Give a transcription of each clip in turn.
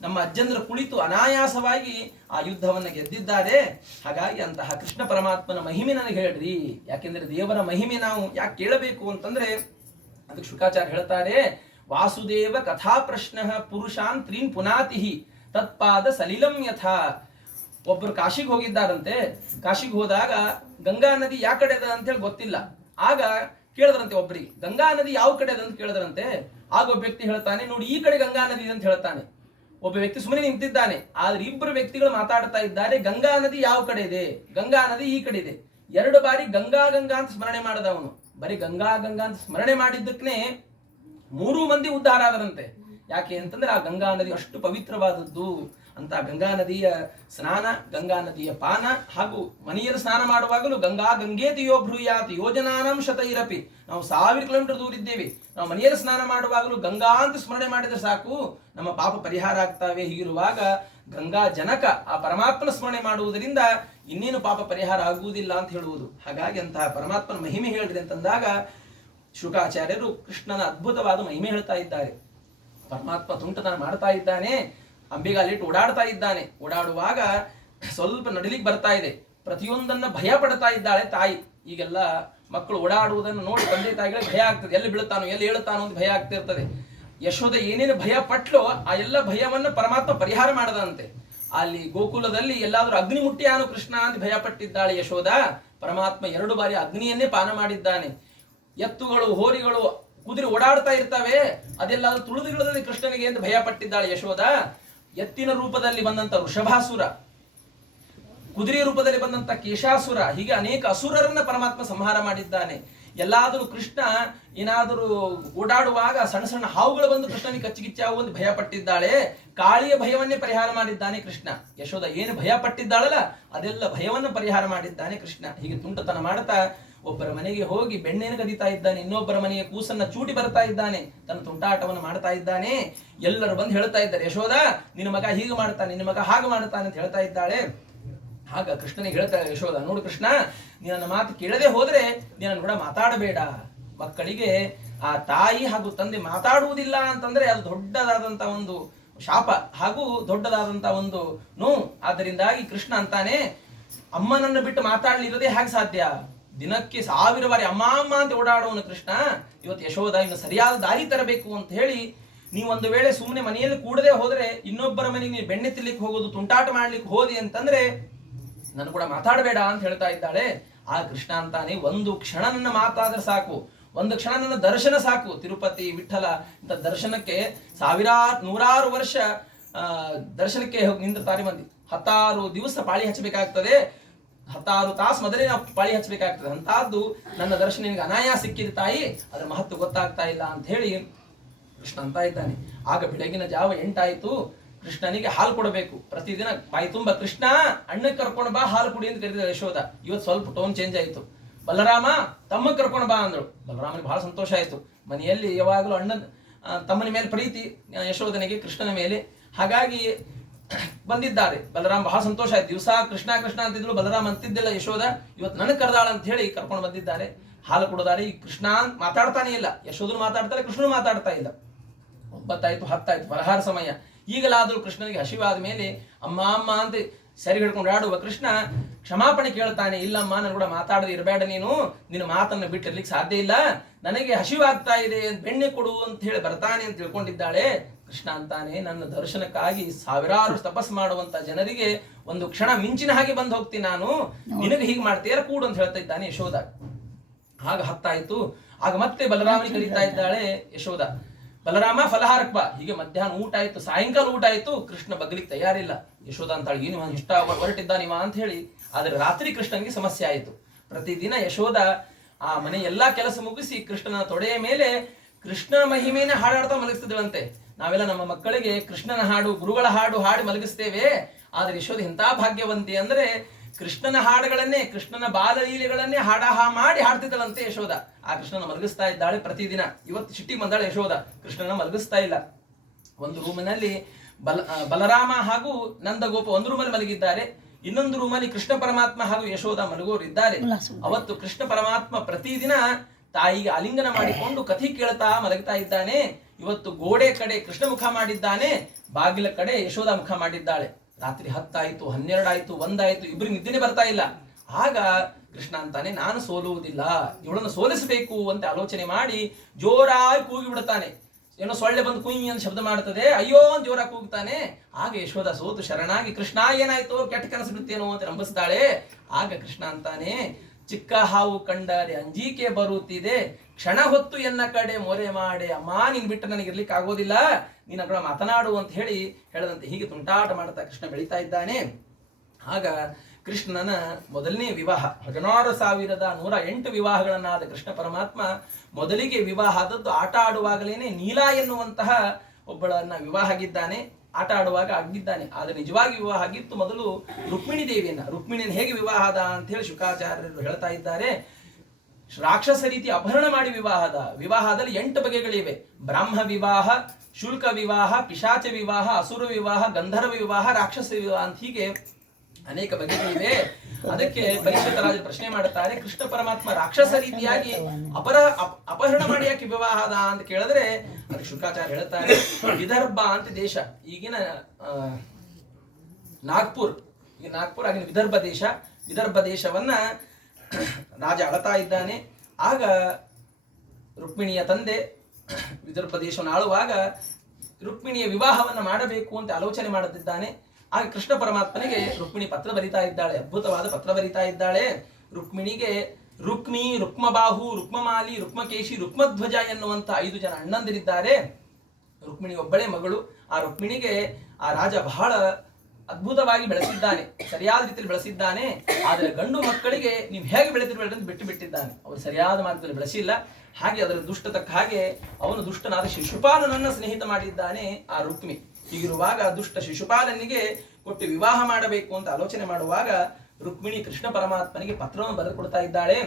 ನಮ್ಮ ಅಜ್ಜಂದ್ರ ಕುಳಿತು ಅನಾಯಾಸವಾಗಿ ಆ ಯುದ್ಧವನ್ನು ಗೆದ್ದಿದ್ದಾರೆ. ಹಾಗಾಗಿ ಅಂತಹ ಕೃಷ್ಣ ಪರಮಾತ್ಮನ ಮಹಿಮೆ ನನಗೆ ಹೇಳ್ರಿ. ಯಾಕೆಂದ್ರೆ ದೇವರ ಮಹಿಮೆ ನಾವು ಯಾಕೆ ಕೇಳಬೇಕು ಅಂತಂದ್ರೆ ಅದಕ್ಕೆ ಶುಕಾಚಾರ್ಯ ಹೇಳ್ತಾರೆ, ವಾಸುದೇವ ಕಥಾ ಪ್ರಶ್ನ ಪುರುಷಾನ್ ತ್ರೀನ್ ಪುನಾತಿಹಿ ತತ್ಪಾದ ಸಲಿಲಂ ಯಥಾ. ಒಬ್ಬರು ಕಾಶಿಗೆ ಹೋಗಿದ್ದಾರಂತೆ. ಕಾಶಿಗೆ ಹೋದಾಗ ಗಂಗಾ ನದಿ ಯಾವ ಕಡೆ ಅದ ಅಂತ ಹೇಳಿ ಗೊತ್ತಿಲ್ಲ. ಆಗ ಕೇಳಿದ್ರಂತೆ ಒಬ್ಬರಿಗೆ, ಗಂಗಾ ನದಿ ಯಾವ ಕಡೆ ಅದ ಅಂತ ಕೇಳಿದ್ರಂತೆ. ಆಗ ಒಬ್ಬ ವ್ಯಕ್ತಿ ಹೇಳ್ತಾನೆ, ನೋಡಿ ಈ ಕಡೆ ಗಂಗಾ ನದಿ ಅಂತ ಹೇಳ್ತಾನೆ. ಒಬ್ಬ ವ್ಯಕ್ತಿ ಸುಮ್ಮನೆ ನಿಂತಿದ್ದಾನೆ. ಆದ್ರೆ ಇಬ್ಬರು ವ್ಯಕ್ತಿಗಳು ಮಾತಾಡ್ತಾ ಇದ್ದಾರೆ, ಗಂಗಾ ನದಿ ಯಾವ ಕಡೆ ಇದೆ, ಗಂಗಾ ನದಿ ಈ ಕಡೆ ಇದೆ. 2 ಬಾರಿ ಗಂಗಾ ಗಂಗಾ ಅಂತ ಸ್ಮರಣೆ ಮಾಡದ ಅವನು. ಬರೀ ಗಂಗಾ ಗಂಗಾ ಅಂತ ಸ್ಮರಣೆ ಮಾಡಿದ್ದಕ್ಕೆ 3 ಮಂದಿ ಉದ್ಧಾರ ಆದರಂತೆ. ಯಾಕೆ ಅಂತಂದ್ರೆ ಆ ಗಂಗಾ ನದಿ ಅಷ್ಟು ಪವಿತ್ರವಾದದ್ದು. ಅಂತ ಗಂಗಾ ನದಿಯ ಸ್ನಾನ, ಗಂಗಾ ನದಿಯ ಪಾನ, ಹಾಗೂ ಮನೆಯಲ್ಲಿ ಸ್ನಾನ ಮಾಡುವಾಗಲೂ ಗಂಗಾ ಗಂಗೇತಿಯೋ ಭ್ರೂಯಾತ್ ಯೋಜನಾನಂ ಶತೈರಪಿ. ನಾವು 1000 ಕಿಲೋಮೀಟರ್ ದೂರ ಇದ್ದೇವೆ, ನಾವು ಮನೆಯಲ್ಲಿ ಸ್ನಾನ ಮಾಡುವಾಗಲೂ ಗಂಗಾ ಅಂತ ಸ್ಮರಣೆ ಮಾಡಿದ್ರೆ ಸಾಕು, ನಮ್ಮ ಪಾಪ ಪರಿಹಾರ ಆಗ್ತಾವೆ. ಹೀಗಿರುವಾಗ ಗಂಗಾ ಜನಕ ಆ ಪರಮಾತ್ಮನ ಸ್ಮರಣೆ ಮಾಡುವುದರಿಂದ ಇನ್ನೇನು ಪಾಪ ಪರಿಹಾರ ಆಗುವುದಿಲ್ಲ ಅಂತ ಹೇಳುವುದು. ಹಾಗಾಗಿ ಅಂತಹ ಪರಮಾತ್ಮನ ಮಹಿಮೆ ಹೇಳ್ರಿ ಅಂತಂದಾಗ ಶುಕಾಚಾರ್ಯರು ಕೃಷ್ಣನ ಅದ್ಭುತವಾದ ಮಹಿಮೆ ಹೇಳ್ತಾ ಇದ್ದಾರೆ. ಪರಮಾತ್ಮ ತುಂಟತನ ಮಾಡ್ತಾ ಇದ್ದಾನೆ, ಅಂಬಿಗಾಲಿಟ್ಟು ಓಡಾಡ್ತಾ ಇದ್ದಾನೆ. ಓಡಾಡುವಾಗ ಸ್ವಲ್ಪ ನಡಿಲಿಕ್ಕೆ ಬರ್ತಾ ಇದೆ. ಪ್ರತಿಯೊಂದನ್ನ ಭಯ ಪಡ್ತಾ ಇದ್ದಾಳೆ ತಾಯಿ. ಈಗೆಲ್ಲ ಮಕ್ಕಳು ಓಡಾಡುವುದನ್ನು ನೋಡಿ ತಂದೆ ತಾಯಿಗಳಿಗೆ ಭಯ ಆಗ್ತದೆ, ಎಲ್ಲಿ ಬೀಳ್ತಾನೋ ಎಲ್ಲಿ ಹೇಳ್ತಾನೋ ಅಂತ ಭಯ ಆಗ್ತಿರ್ತದೆ. ಯಶೋಧ ಏನೇನು ಭಯ ಪಟ್ಲೋ ಆ ಎಲ್ಲ ಭಯವನ್ನ ಪರಮಾತ್ಮ ಪರಿಹಾರ ಮಾಡದಂತೆ. ಅಲ್ಲಿ ಗೋಕುಲದಲ್ಲಿ ಎಲ್ಲಾದ್ರೂ ಅಗ್ನಿ ಮುಟ್ಟಿಯಾನು ಕೃಷ್ಣ ಅಂತ ಭಯ ಪಟ್ಟಿದ್ದಾಳೆ ಯಶೋಧ. ಪರಮಾತ್ಮ 2 ಬಾರಿ ಅಗ್ನಿಯನ್ನೇ ಪಾನ ಮಾಡಿದ್ದಾನೆ. ಎತ್ತುಗಳು, ಹೋರಿಗಳು, ಕುದುರೆ ಓಡಾಡ್ತಾ ಇರ್ತವೆ, ಅದೆಲ್ಲಾದ್ರೂ ತುಳಿದುಗಿಳದಲ್ಲಿ ಕೃಷ್ಣನಿಗೆ ಎಂದು ಭಯ ಪಟ್ಟಿದ್ದಾಳೆ ಯಶೋಧ. ಎತ್ತಿನ ರೂಪದಲ್ಲಿ ಬಂದಂತ ವೃಷಭಾಸುರ, ಕುದುರೆ ರೂಪದಲ್ಲಿ ಬಂದಂತ ಕೇಶಾಸುರ, ಹೀಗೆ ಅನೇಕ ಅಸುರರನ್ನ ಪರಮಾತ್ಮ ಸಂಹಾರ ಮಾಡಿದ್ದಾನೆ. ಎಲ್ಲಾದರೂ ಕೃಷ್ಣ ಏನಾದರೂ ಓಡಾಡುವಾಗ ಸಣ್ಣ ಸಣ್ಣ ಹಾವುಗಳು ಬಂದು ಕೃಷ್ಣನಿಗೆ ಕಚ್ಚಿಗಿಚ್ಚಾವು ಎಂದು ಭಯ ಪಟ್ಟಿದ್ದಾಳೆ. ಕಾಳಿಯ ಭಯವನ್ನೇ ಪರಿಹಾರ ಮಾಡಿದ್ದಾನೆ ಕೃಷ್ಣ. ಯಶೋಧ ಏನು ಭಯ ಪಟ್ಟಿದ್ದಾಳಲ್ಲ ಅದೆಲ್ಲ ಭಯವನ್ನು ಪರಿಹಾರ ಮಾಡಿದ್ದಾನೆ ಕೃಷ್ಣ. ಹೀಗೆ ತುಂಟತನ ಮಾಡ್ತಾ ಒಬ್ಬರ ಮನೆಗೆ ಹೋಗಿ ಬೆಣ್ಣೆಯನ್ನು ಕದೀತಾ ಇದ್ದಾನೆ, ಇನ್ನೊಬ್ಬರ ಮನೆಗೆ ಕೂಸನ್ನ ಚೂಟಿ ಬರ್ತಾ ಇದ್ದಾನೆ, ತನ್ನ ತುಂಟಾಟವನ್ನು ಮಾಡ್ತಾ ಇದ್ದಾನೆ. ಎಲ್ಲರೂ ಬಂದು ಹೇಳ್ತಾ ಇದ್ದಾರೆ, ಯಶೋಧ ನಿನ್ನ ಮಗ ಹೀಗೆ ಮಾಡ್ತಾನೆ, ನಿನ್ನ ಮಗ ಹಾಗೆ ಮಾಡ್ತಾನೆ ಅಂತ ಹೇಳ್ತಾ ಇದ್ದಾಳೆ. ಆಗ ಕೃಷ್ಣನಿಗೆ ಹೇಳ್ತಾಳೆ ಯಶೋಧ, ನೋಡು ಕೃಷ್ಣ, ನಿನ್ನ ಮಾತು ಕೇಳದೆ ಹೋದ್ರೆ ನೀನು ಕೂಡ ಮಾತಾಡಬೇಡ. ಮಕ್ಕಳಿಗೆ ಆ ತಾಯಿ ಹಾಗೂ ತಂದೆ ಮಾತಾಡುವುದಿಲ್ಲ ಅಂತಂದ್ರೆ ಅದು ದೊಡ್ಡದಾದಂತ ಒಂದು ಶಾಪ ಹಾಗೂ ದೊಡ್ಡದಾದಂತ ಒಂದು ನೋವು. ಆದ್ದರಿಂದಾಗಿ ಕೃಷ್ಣ ಅಂತಾನೆ, ಅಮ್ಮನನ್ನು ಬಿಟ್ಟು ಮಾತಾಡಲಿರೋದೇ ಹೇಗೆ ಸಾಧ್ಯ? ದಿನಕ್ಕೆ 1000 ಬಾರಿ ಅಮ್ಮ ಅಮ್ಮ ಅಂತ ಓಡಾಡುವನು ಕೃಷ್ಣ. ಇವತ್ತು ಯಶೋಧ ಇನ್ನು ಸರಿಯಾದ ದಾರಿ ತರಬೇಕು ಅಂತ ಹೇಳಿ, ನೀವು ಒಂದು ವೇಳೆ ಸುಮ್ಮನೆ ಮನೆಯಲ್ಲಿ ಕೂಡದೆ ಹೋದ್ರೆ, ಇನ್ನೊಬ್ಬರ ಮನೆಗೆ ನೀವು ಬೆಣ್ಣೆ ತಿನ್ಲಿಕ್ಕೆ ಹೋಗೋದು, ತುಂಟಾಟ ಮಾಡ್ಲಿಕ್ಕೆ ಹೋದಿ ಅಂತಂದ್ರೆ ನಾನು ಕೂಡ ಮಾತಾಡಬೇಡ ಅಂತ ಹೇಳ್ತಾ ಇದ್ದಾಳೆ. ಆ ಕೃಷ್ಣ ಅಂತಾನೆ, ಒಂದು ಕ್ಷಣ ನನ್ನ ಮಾತಾದ್ರೆ ಸಾಕು, ಒಂದು ಕ್ಷಣ ನನ್ನ ದರ್ಶನ ಸಾಕು. ತಿರುಪತಿ ವಿಠಲ ಇಂಥ ದರ್ಶನಕ್ಕೆ 100 ವರ್ಷ ದರ್ಶನಕ್ಕೆ ಹೋಗಿ ನಿಂತಿರ್ತಾರೆ ಮಂದಿ. 16 ದಿವಸ ಪಾಳಿ ಹಚ್ಚಬೇಕಾಗ್ತದೆ, 16 ತಾಸು ಮೊದಲೇ ನಾವು ಪಾಳಿ ಹಚ್ಚಬೇಕಾಗ್ತದೆ. ಅಂತಹದ್ದು ನನ್ನ ದರ್ಶನ ನಿನಗೆ ಅನಾಯಾಸ ಸಿಕ್ಕಿದ ತಾಯಿ, ಅದರ ಮಹತ್ವ ಗೊತ್ತಾಗ್ತಾ ಇಲ್ಲ ಅಂತ ಹೇಳಿ ಕೃಷ್ಣ ಅಂತ ಇದ್ದಾನೆ. ಆಗ ಬೆಳಗಿನ ಜಾವ 8 ಆಯ್ತು. ಕೃಷ್ಣನಿಗೆ ಹಾಲು ಕೊಡಬೇಕು. ಪ್ರತಿದಿನ ಬಾಯಿ ತುಂಬ ಕೃಷ್ಣ ಅಣ್ಣಕ್ಕೆ ಕರ್ಕೊಂಡು ಬಾ ಹಾಲು ಕುಡಿ ಅಂತ ಕರೀತಾರೆ ಯಶೋಧ. ಇವತ್ತು ಸ್ವಲ್ಪ ಟೋನ್ ಚೇಂಜ್ ಆಯ್ತು. ಬಲರಾಮ ತಮ್ಮ ಕರ್ಕೊಂಡು ಬಾ ಅಂದಳು. ಬಲರಾಮನಿಗೆ ಬಹಳ ಸಂತೋಷ ಆಯ್ತು. ಮನೆಯಲ್ಲಿ ಯಾವಾಗಲೂ ಅಣ್ಣ ತಮ್ಮನ ಮೇಲೆ ಪ್ರೀತಿ ಯಶೋಧನಿಗೆ ಕೃಷ್ಣನ ಮೇಲೆ. ಹಾಗಾಗಿ ಬಂದಿದ್ದಾರೆ. ಬಲರಾಮ್ ಬಹಳ ಸಂತೋಷ ಆಯ್ತು. ದಿವಸ ಕೃಷ್ಣ ಕೃಷ್ಣ ಅಂತಿದ್ಳು, ಬಲರಾಮ್ ಅಂತಿದ್ದಿಲ್ಲ ಯಶೋಧ. ಇವತ್ತು ನನಗೆ ಕರೆದಾಳ ಅಂತ ಹೇಳಿ ಕರ್ಕೊಂಡು ಬಂದಿದ್ದಾರೆ. ಹಾಲು ಕೊಡೋದಾರೆ. ಈ ಕೃಷ್ಣ ಮಾತಾಡ್ತಾನೆ ಇಲ್ಲ, ಯಶೋಧನು ಮಾತಾಡ್ತಾರೆ, ಕೃಷ್ಣನು ಮಾತಾಡ್ತಾ ಇಲ್ಲ. 9 ಆಯ್ತು, 10 ಆಯ್ತು, ಫಲಹಾರ ಸಮಯ. ಈಗಲಾದರೂ ಕೃಷ್ಣನಿಗೆ ಹಸಿವಾದ ಮೇಲೆ ಅಮ್ಮ ಅಮ್ಮ ಅಂತ ಸರಿ ಹಿಡ್ಕೊಂಡು ಆಡುವ ಕೃಷ್ಣ ಕ್ಷಮಾಪಣೆ ಕೇಳ್ತಾನೆ. ಇಲ್ಲಮ್ಮ, ನಾನು ಕೂಡ ಮಾತಾಡದೆ ಇರಬೇಡ, ನೀನು ನಿನ್ನ ಮಾತನ್ನು ಬಿಟ್ಟಿರ್ಲಿಕ್ಕೆ ಸಾಧ್ಯ ಇಲ್ಲ, ನನಗೆ ಹಸಿವಾಗ್ತಾ ಇದೆ, ಬೆಣ್ಣೆ ಕೊಡು ಅಂತ ಹೇಳಿ ಬರ್ತಾನೆ ಅಂತ ತಿಳ್ಕೊಂಡಿದ್ದಾಳೆ. ಕೃಷ್ಣ ಅಂತಾನೆ, ನನ್ನ ದರ್ಶನಕ್ಕಾಗಿ 1000 ತಪಸ್ಸು ಮಾಡುವಂತ ಜನರಿಗೆ ಒಂದು ಕ್ಷಣ ಮಿಂಚಿನ ಹಾಗೆ ಬಂದು ಹೋಗ್ತೀನಿ ನಾನು, ನಿನಗೆ ಹೀಗೆ ಮಾಡ್ತೀಯ ಕೂಡು ಅಂತ ಹೇಳ್ತಾ ಇದ್ದಾನೆ ಯಶೋಧ. ಆಗ 10 ಆಯ್ತು. ಆಗ ಮತ್ತೆ ಬಲರಾಮನಿಗೆ ಕರೀತಾ ಇದ್ದಾಳೆ ಯಶೋಧ, ಬಲರಾಮ ಫಲಹಾರಕ್ಕೆ ಬಾ. ಹೀಗೆ ಮಧ್ಯಾಹ್ನ ಊಟ ಆಯ್ತು, ಸಾಯಂಕಾಲ ಊಟ ಆಯ್ತು. ಕೃಷ್ಣ ಬಗ್ಲಿಕ್ಕೆ ತಯಾರಿಲ್ಲ. ಯಶೋಧ ಅಂತಾಳೆ, ಏನು ಇಷ್ಟ ಹೊರಟಿದ್ದಾನಿವ ಅಂತ ಹೇಳಿ. ಆದ್ರೆ ರಾತ್ರಿ ಕೃಷ್ಣನಿಗೆ ಸಮಸ್ಯೆ ಆಯಿತು. ಪ್ರತಿದಿನ ಯಶೋಧ ಆ ಮನೆ ಎಲ್ಲಾ ಕೆಲಸ ಮುಗಿಸಿ ಕೃಷ್ಣನ ತೊಡೆಯ ಮೇಲೆ ಕೃಷ್ಣನ ಮಹಿಮೆನ ಹಾಡಾಡ್ತಾ ಮಲಗಿಸ್ತಿದ್ವಂತೆ. ನಾವೆಲ್ಲ ನಮ್ಮ ಮಕ್ಕಳಿಗೆ ಕೃಷ್ಣನ ಹಾಡು, ಗುರುಗಳ ಹಾಡು ಹಾಡಿ ಮಲಗಿಸ್ತೇವೆ. ಆದ್ರೆ ಯಶೋಧ ಎಂತ ಭಾಗ್ಯವಂತಿ ಅಂದ್ರೆ ಕೃಷ್ಣನ ಹಾಡುಗಳನ್ನೇ, ಕೃಷ್ಣನ ಬಾಲಲೀಲೆಗಳನ್ನೇ ಮಾಡಿ ಹಾಡ್ತಿದ್ದಳಂತೆ ಯಶೋಧ. ಆ ಕೃಷ್ಣನ ಮಲಗಿಸ್ತಾ ಇದ್ದಾಳೆ ಪ್ರತಿದಿನ. ಇವತ್ತು ಸಿಟ್ಟಿಗೆ ಬಂದಾಳೆ ಯಶೋಧ, ಕೃಷ್ಣನ ಮಲಗಿಸ್ತಾ ಇಲ್ಲ. ಒಂದು ರೂಮಿನಲ್ಲಿ ಬಲರಾಮ ಹಾಗೂ ನಂದಗೋಪ ಒಂದು ರೂಮಲ್ಲಿ ಮಲಗಿದ್ದಾರೆ. ಇನ್ನೊಂದು ರೂಮಲ್ಲಿ ಕೃಷ್ಣ ಪರಮಾತ್ಮ ಹಾಗೂ ಯಶೋಧ ಮಲಗೋರಿದ್ದಾರೆ. ಅವತ್ತು ಕೃಷ್ಣ ಪರಮಾತ್ಮ ಪ್ರತಿದಿನ ತಾಯಿಗೆ ಆಲಿಂಗನ ಮಾಡಿಕೊಂಡು ಕಥೆ ಕೇಳ್ತಾ ಮಲಗ್ತಾ ಇದ್ದಾನೆ. ಇವತ್ತು ಗೋಡೆ ಕಡೆ ಕೃಷ್ಣ ಮುಖ ಮಾಡಿದ್ದಾನೆ, ಬಾಗಿಲ ಕಡೆ ಯಶೋಧ ಮುಖ ಮಾಡಿದ್ದಾಳೆ. ರಾತ್ರಿ 10 ಆಯ್ತು, 12 ಆಯ್ತು, 1 ಆಯ್ತು, ಇಬ್ಬರು ನಿದ್ದೆನೆ ಬರ್ತಾ ಇಲ್ಲ. ಆಗ ಕೃಷ್ಣ ಅಂತಾನೆ, ನಾನು ಸೋಲುವುದಿಲ್ಲ, ಇವಳನ್ನು ಸೋಲಿಸಬೇಕು ಅಂತ ಆಲೋಚನೆ ಮಾಡಿ ಜೋರಾಗಿ ಕೂಗಿ ಬಿಡುತ್ತಾನೆ. ಏನೋ ಸೊಳ್ಳೆ ಬಂದು ಕುಯ್ ಅಂತ ಶಬ್ದ ಮಾಡ್ತದೆ, ಅಯ್ಯೋ ಅಂತ ಜೋರಾಗಿ ಕೂಗ್ತಾನೆ. ಆಗ ಯಶೋಧ ಸೋತು ಶರಣಾಗಿ, ಕೃಷ್ಣ ಏನಾಯ್ತು, ಕೆಟ್ಟ ಕನಸು ಬಿಡ್ತೇನೋ ಅಂತ ನಂಬಿಸ್ತಾಳೆ. ಆಗ ಕೃಷ್ಣ ಅಂತಾನೆ, ಚಿಕ್ಕ ಹಾವು ಕಂಡರೆ ಅಂಜಿಕೆ ಬರುತ್ತಿದೆ, ಕ್ಷಣ ಹೊತ್ತು ಎನ್ನ ಕಡೆ ಮೊರೆ ಮಾಡೆ, ಅಮ್ಮ ನೀನ್ ಬಿಟ್ಟು ನನಗೆ ಇರ್ಲಿಕ್ಕೆ ಆಗೋದಿಲ್ಲ, ನೀನ್ ಕೂಡ ಮಾತನಾಡು ಅಂತ ಹೇಳದಂತೆ ಹೀಗೆ ತುಂಟಾಟ ಮಾಡ್ತಾ ಕೃಷ್ಣ ಬೆಳೀತಾ ಇದ್ದಾನೆ. ಆಗ ಕೃಷ್ಣನ ಮೊದಲನೇ ವಿವಾಹ, 16,108 ವಿವಾಹಗಳನ್ನಾದ ಕೃಷ್ಣ ಪರಮಾತ್ಮ ಮೊದಲಿಗೆ ವಿವಾಹ ಆದದ್ದು ಆಟ ಆಡುವಾಗಲೇನೆ ನೀಲಾ ಎನ್ನುವಂತಹ ಒಬ್ಬಳನ್ನ ವಿವಾಹ ಆಗಿದ್ದಾನೆ. ಆಟ ಆಡುವಾಗ ಆಗಿದ್ದಾನೆ. ಆದ್ರೆ ನಿಜವಾಗಿ ವಿವಾಹ ಆಗಿತ್ತು ಮೊದಲು ರುಕ್ಮಿಣಿ ದೇವಿಯನ್ನ. ರುಕ್ಮಿಣಿಯನ್ನು ಹೇಗೆ ವಿವಾಹ ಆದ ಅಂತ ಹೇಳಿ ಶುಕಾಚಾರ್ಯರು ಹೇಳ್ತಾ ಇದ್ದಾರೆ. ರಾಕ್ಷಸ ರೀತಿ ಅಪಹರಣ ಮಾಡಿ ವಿವಾಹದಲ್ಲಿ 8 ಬಗೆಗಳಿವೆ. ಬ್ರಾಹ್ಮ ವಿವಾಹ, ಶುಲ್ಕ ವಿವಾಹ, ಪಿಶಾಚ ವಿವಾಹ, ಅಸುರ ವಿವಾಹ, ಗಂಧರ್ವ ವಿವಾಹ, ರಾಕ್ಷಸ ವಿವಾಹ ಅಂತ ಹೀಗೆ ಅನೇಕ ಬಗೆಗಳಿವೆ. ಅದಕ್ಕೆ ಪರೀಕ್ಷಿತ ರಾಜರು ಪ್ರಶ್ನೆ ಮಾಡುತ್ತಾರೆ, ಕೃಷ್ಣ ಪರಮಾತ್ಮ ರಾಕ್ಷಸ ರೀತಿಯಾಗಿ ಅಪಹರಣ ಮಾಡಿ ಯಾಕೆ ವಿವಾಹ ಆದ ಅಂತ ಕೇಳಿದ್ರೆ ಅದಕ್ಕೆ ಶುಕಾಚಾರ್ಯ ಹೇಳ್ತಾರೆ, ವಿದರ್ಭ ಅಂತ ದೇಶ, ಈಗಿನ ನಾಗ್ಪುರ್ ಆಗಿನ ವಿದರ್ಭ ದೇಶವನ್ನ ರಾಜ ಆಳ್ತಾ ಇದ್ದಾನೆ. ಆಗ ರುಕ್ಮಿಣಿಯ ತಂದೆ ವಿದರ್ಭ ದೇಶವನ್ನು ಆಳುವಾಗ ರುಕ್ಮಿಣಿಯ ವಿವಾಹವನ್ನ ಮಾಡಬೇಕು ಅಂತ ಆಲೋಚನೆ ಮಾಡುತ್ತಿದ್ದಾನೆ. ಆಗ ಕೃಷ್ಣ ಪರಮಾತ್ಮನಿಗೆ ರುಕ್ಮಿಣಿ ಪತ್ರ ಬರಿತಾ ಇದ್ದಾಳೆ, ಅದ್ಭುತವಾದ ಪತ್ರ ಬರಿತಾ ಇದ್ದಾಳೆ. ರುಕ್ಮಿಣಿಗೆ ರುಕ್ಮಿ, ರುಕ್ಮಬಾಹು, ರುಕ್ಮಮಾಲಿ, ರುಕ್ಮಕೇಶಿ, ರುಕ್ಮಧ್ವಜ ಎನ್ನುವಂತ 5 ಜನ ಅಣ್ಣಂದಿರಿದ್ದಾರೆ. ರುಕ್ಮಿಣಿ ಒಬ್ಬಳೇ ಮಗಳು. ಆ ರುಕ್ಮಿಣಿಗೆ ಆ ರಾಜ ಬಹಳ ಅದ್ಭುತವಾಗಿ ಬೆಳೆಸಿದ್ದಾನೆ, ಸರಿಯಾದ ರೀತಿಯಲ್ಲಿ ಬೆಳೆಸಿದ್ದಾನೆ. ಆದರೆ ಗಂಡು ಮಕ್ಕಳಿಗೆ ನೀವು ಹೇಗೆ ಬೆಳೆದಿರಬೇಡ ಅಂತ ಬಿಟ್ಟು ಬಿಟ್ಟಿದ್ದಾನೆ. ಅವರು ಸರಿಯಾದ ಮಾರ್ಗದಲ್ಲಿ ಬೆಳೆಸಿಲ್ಲ. ಹಾಗೆ ಅದರ ದುಷ್ಟ ತಕ್ಕ ಹಾಗೆ ಅವನು ದುಷ್ಟನಾದ ಶಿಶುಪಾಲನನ್ನ ಸ್ನೇಹಿತ ಮಾಡಿದ್ದಾನೆ ಆ ರುಕ್ಮಿ. ಹೀಗಿರುವಾಗ ದುಷ್ಟ ಶಿಶುಪಾಲನಿಗೆ ಕೊಟ್ಟು ವಿವಾಹ ಮಾಡಬೇಕು ಅಂತ ಆಲೋಚನೆ ಮಾಡುವಾಗ ರುಕ್ಮಿಣಿ ಕೃಷ್ಣ ಪರಮಾತ್ಮನಿಗೆ ಪತ್ರವನ್ನು ಬರೆದು ಕೊಡ್ತಾ ಇದ್ದಾಳೆ.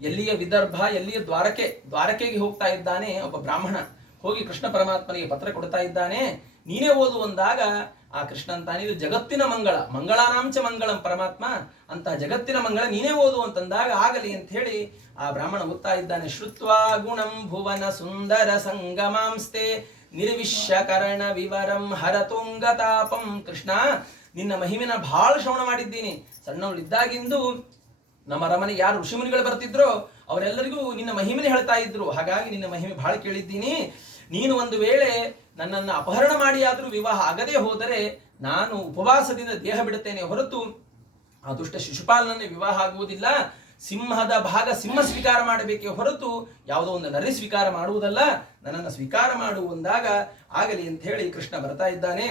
ಎಲ್ಲಿಯ ವಿದರ್ಭ, ಎಲ್ಲಿಯ ದ್ವಾರಕೆಗೆ ಹೋಗ್ತಾ ಇದ್ದಾನೆ ಒಬ್ಬ ಬ್ರಾಹ್ಮಣ. ಹೋಗಿ ಕೃಷ್ಣ ಪರಮಾತ್ಮನಿಗೆ ಪತ್ರ ಕೊಡ್ತಾ ಇದ್ದಾನೆ. ನೀನೇ ಓದು ಅಂದಾಗ ಆ ಕೃಷ್ಣ ಅಂತಾನೆ, ಇದು ಜಗತ್ತಿನ ಮಂಗಳಾನಾಂಚ ಮಂಗಳಂ ಪರಮಾತ್ಮ, ಅಂತ ಜಗತ್ತಿನ ಮಂಗಳ ನೀನೇ ಓದು ಅಂತಂದಾಗ ಆಗಲಿ ಅಂತ ಹೇಳಿ ಆ ಬ್ರಾಹ್ಮಣ ಓದ್ತಾ ಇದ್ದಾನೆ. ಶ್ರುತ್ವಾ ಗುಣಂ ಭುವನ ಸುಂದರ ಸಂಗಮಾಂಸ್ತೆ ನಿರ್ವಿಶ್ಯ ಕರ್ಣ ವಿವರಂ ಹರತುಂಗತಾಪಂ. ಕೃಷ್ಣ, ನಿನ್ನ ಮಹಿಮೆನ ಬಹಳ ಶ್ರವಣ ಮಾಡಿದ್ದೀನಿ. ಸಣ್ಣವಳಿದ್ದಾಗಿಂದು ನಮ್ಮ ಅರಮನೆಗೆ ಯಾರು ಋಷಿಮುನಿಗಳು ಬರ್ತಿದ್ರೋ ಅವರೆಲ್ಲರಿಗೂ ನಿನ್ನ ಮಹಿಮೆನೆ ಹೇಳ್ತಾ ಇದ್ರು. ಹಾಗಾಗಿ ನಿನ್ನ ಮಹಿಮೆ ಬಹಳ ಕೇಳಿದ್ದೀನಿ. ನೀನು ಒಂದು ವೇಳೆ ನನ್ನನ್ನು ಅಪಹರಣ ಮಾಡಿ ಆದ್ರೂ ವಿವಾಹ ಆಗದೆ ಹೋದರೆ ನಾನು ಉಪವಾಸದಿಂದ ದೇಹ ಬಿಡುತ್ತೇನೆ ಹೊರತು ಆ ದುಷ್ಟ ಶಿಶುಪಾಲನನ್ನೇ ವಿವಾಹ ಆಗುವುದಿಲ್ಲ. ಸಿಂಹದ ಭಾಗ ಸಿಂಹ ಸ್ವೀಕಾರ ಮಾಡಬೇಕೇ ಹೊರತು ಯಾವುದೋ ಒಂದು ನರಿ ಸ್ವೀಕಾರ ಮಾಡುವುದಲ್ಲ. ನನ್ನನ್ನು ಸ್ವೀಕಾರ ಮಾಡುವಂದಾಗ ಆಗಲಿ ಅಂತ ಹೇಳಿ ಕೃಷ್ಣ ಬರ್ತಾ ಇದ್ದಾನೆ.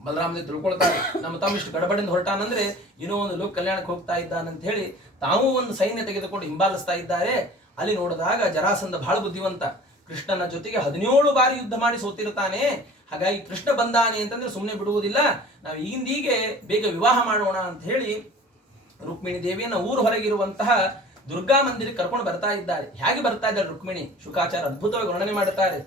ಬಲರಾಮದೇವ್ ತಿಳ್ಕೊಳ್ತಾರೆ, ನಮ್ಮ ತಮ್ಮ ಇಷ್ಟು ಗಡಬಡಿಂದ ಹೊರಟಾನಂದ್ರೆ ಏನೋ ಒಂದು ಲೋಕ ಕಲ್ಯಾಣಕ್ಕೆ ಹೋಗ್ತಾ ಇದ್ದಾನಂತ ಹೇಳಿ ತಾವು ಒಂದು ಸೈನ್ಯ ತೆಗೆದುಕೊಂಡು ಹಿಂಬಾಲಿಸ್ತಾ ಇದ್ದಾರೆ. ಅಲ್ಲಿ ನೋಡಿದಾಗ ಜರಾಸಂಧ ಬಹಳ ಬುದ್ಧಿವಂತ. ಕೃಷ್ಣನ ಜೊತೆಗೆ 17 ಬಾರಿ ಯುದ್ಧ ಮಾಡಿ ಸೋತಿರ್ತಾನೆ. ಹಾಗಾಗಿ ಕೃಷ್ಣ ಬಂದಾನೆ ಅಂತಂದ್ರೆ ಸುಮ್ಮನೆ ಬಿಡುವುದಿಲ್ಲ, ನಾವು ಈಗಿಂದೀಗೆ ಬೇಗ ವಿವಾಹ ಮಾಡೋಣ ಅಂತ ಹೇಳಿ ರುಕ್ಮಿಣಿ ದೇವಿಯನ್ನ ಊರು ಹೊರಗಿರುವಂತಹ ದುರ್ಗಾ ಮಂದಿರಕ್ಕೆ ಕರ್ಕೊಂಡು ಬರ್ತಾ ಇದ್ದಾರೆ. ಹೇಗೆ ಬರ್ತಾ ಇದ್ದಾರೆ ರುಕ್ಮಿಣಿ, ಶುಕಾಚಾರ್ಯ ಅದ್ಭುತವಾಗಿ ವರ್ಣನೆ ಮಾಡುತ್ತಾರೆ.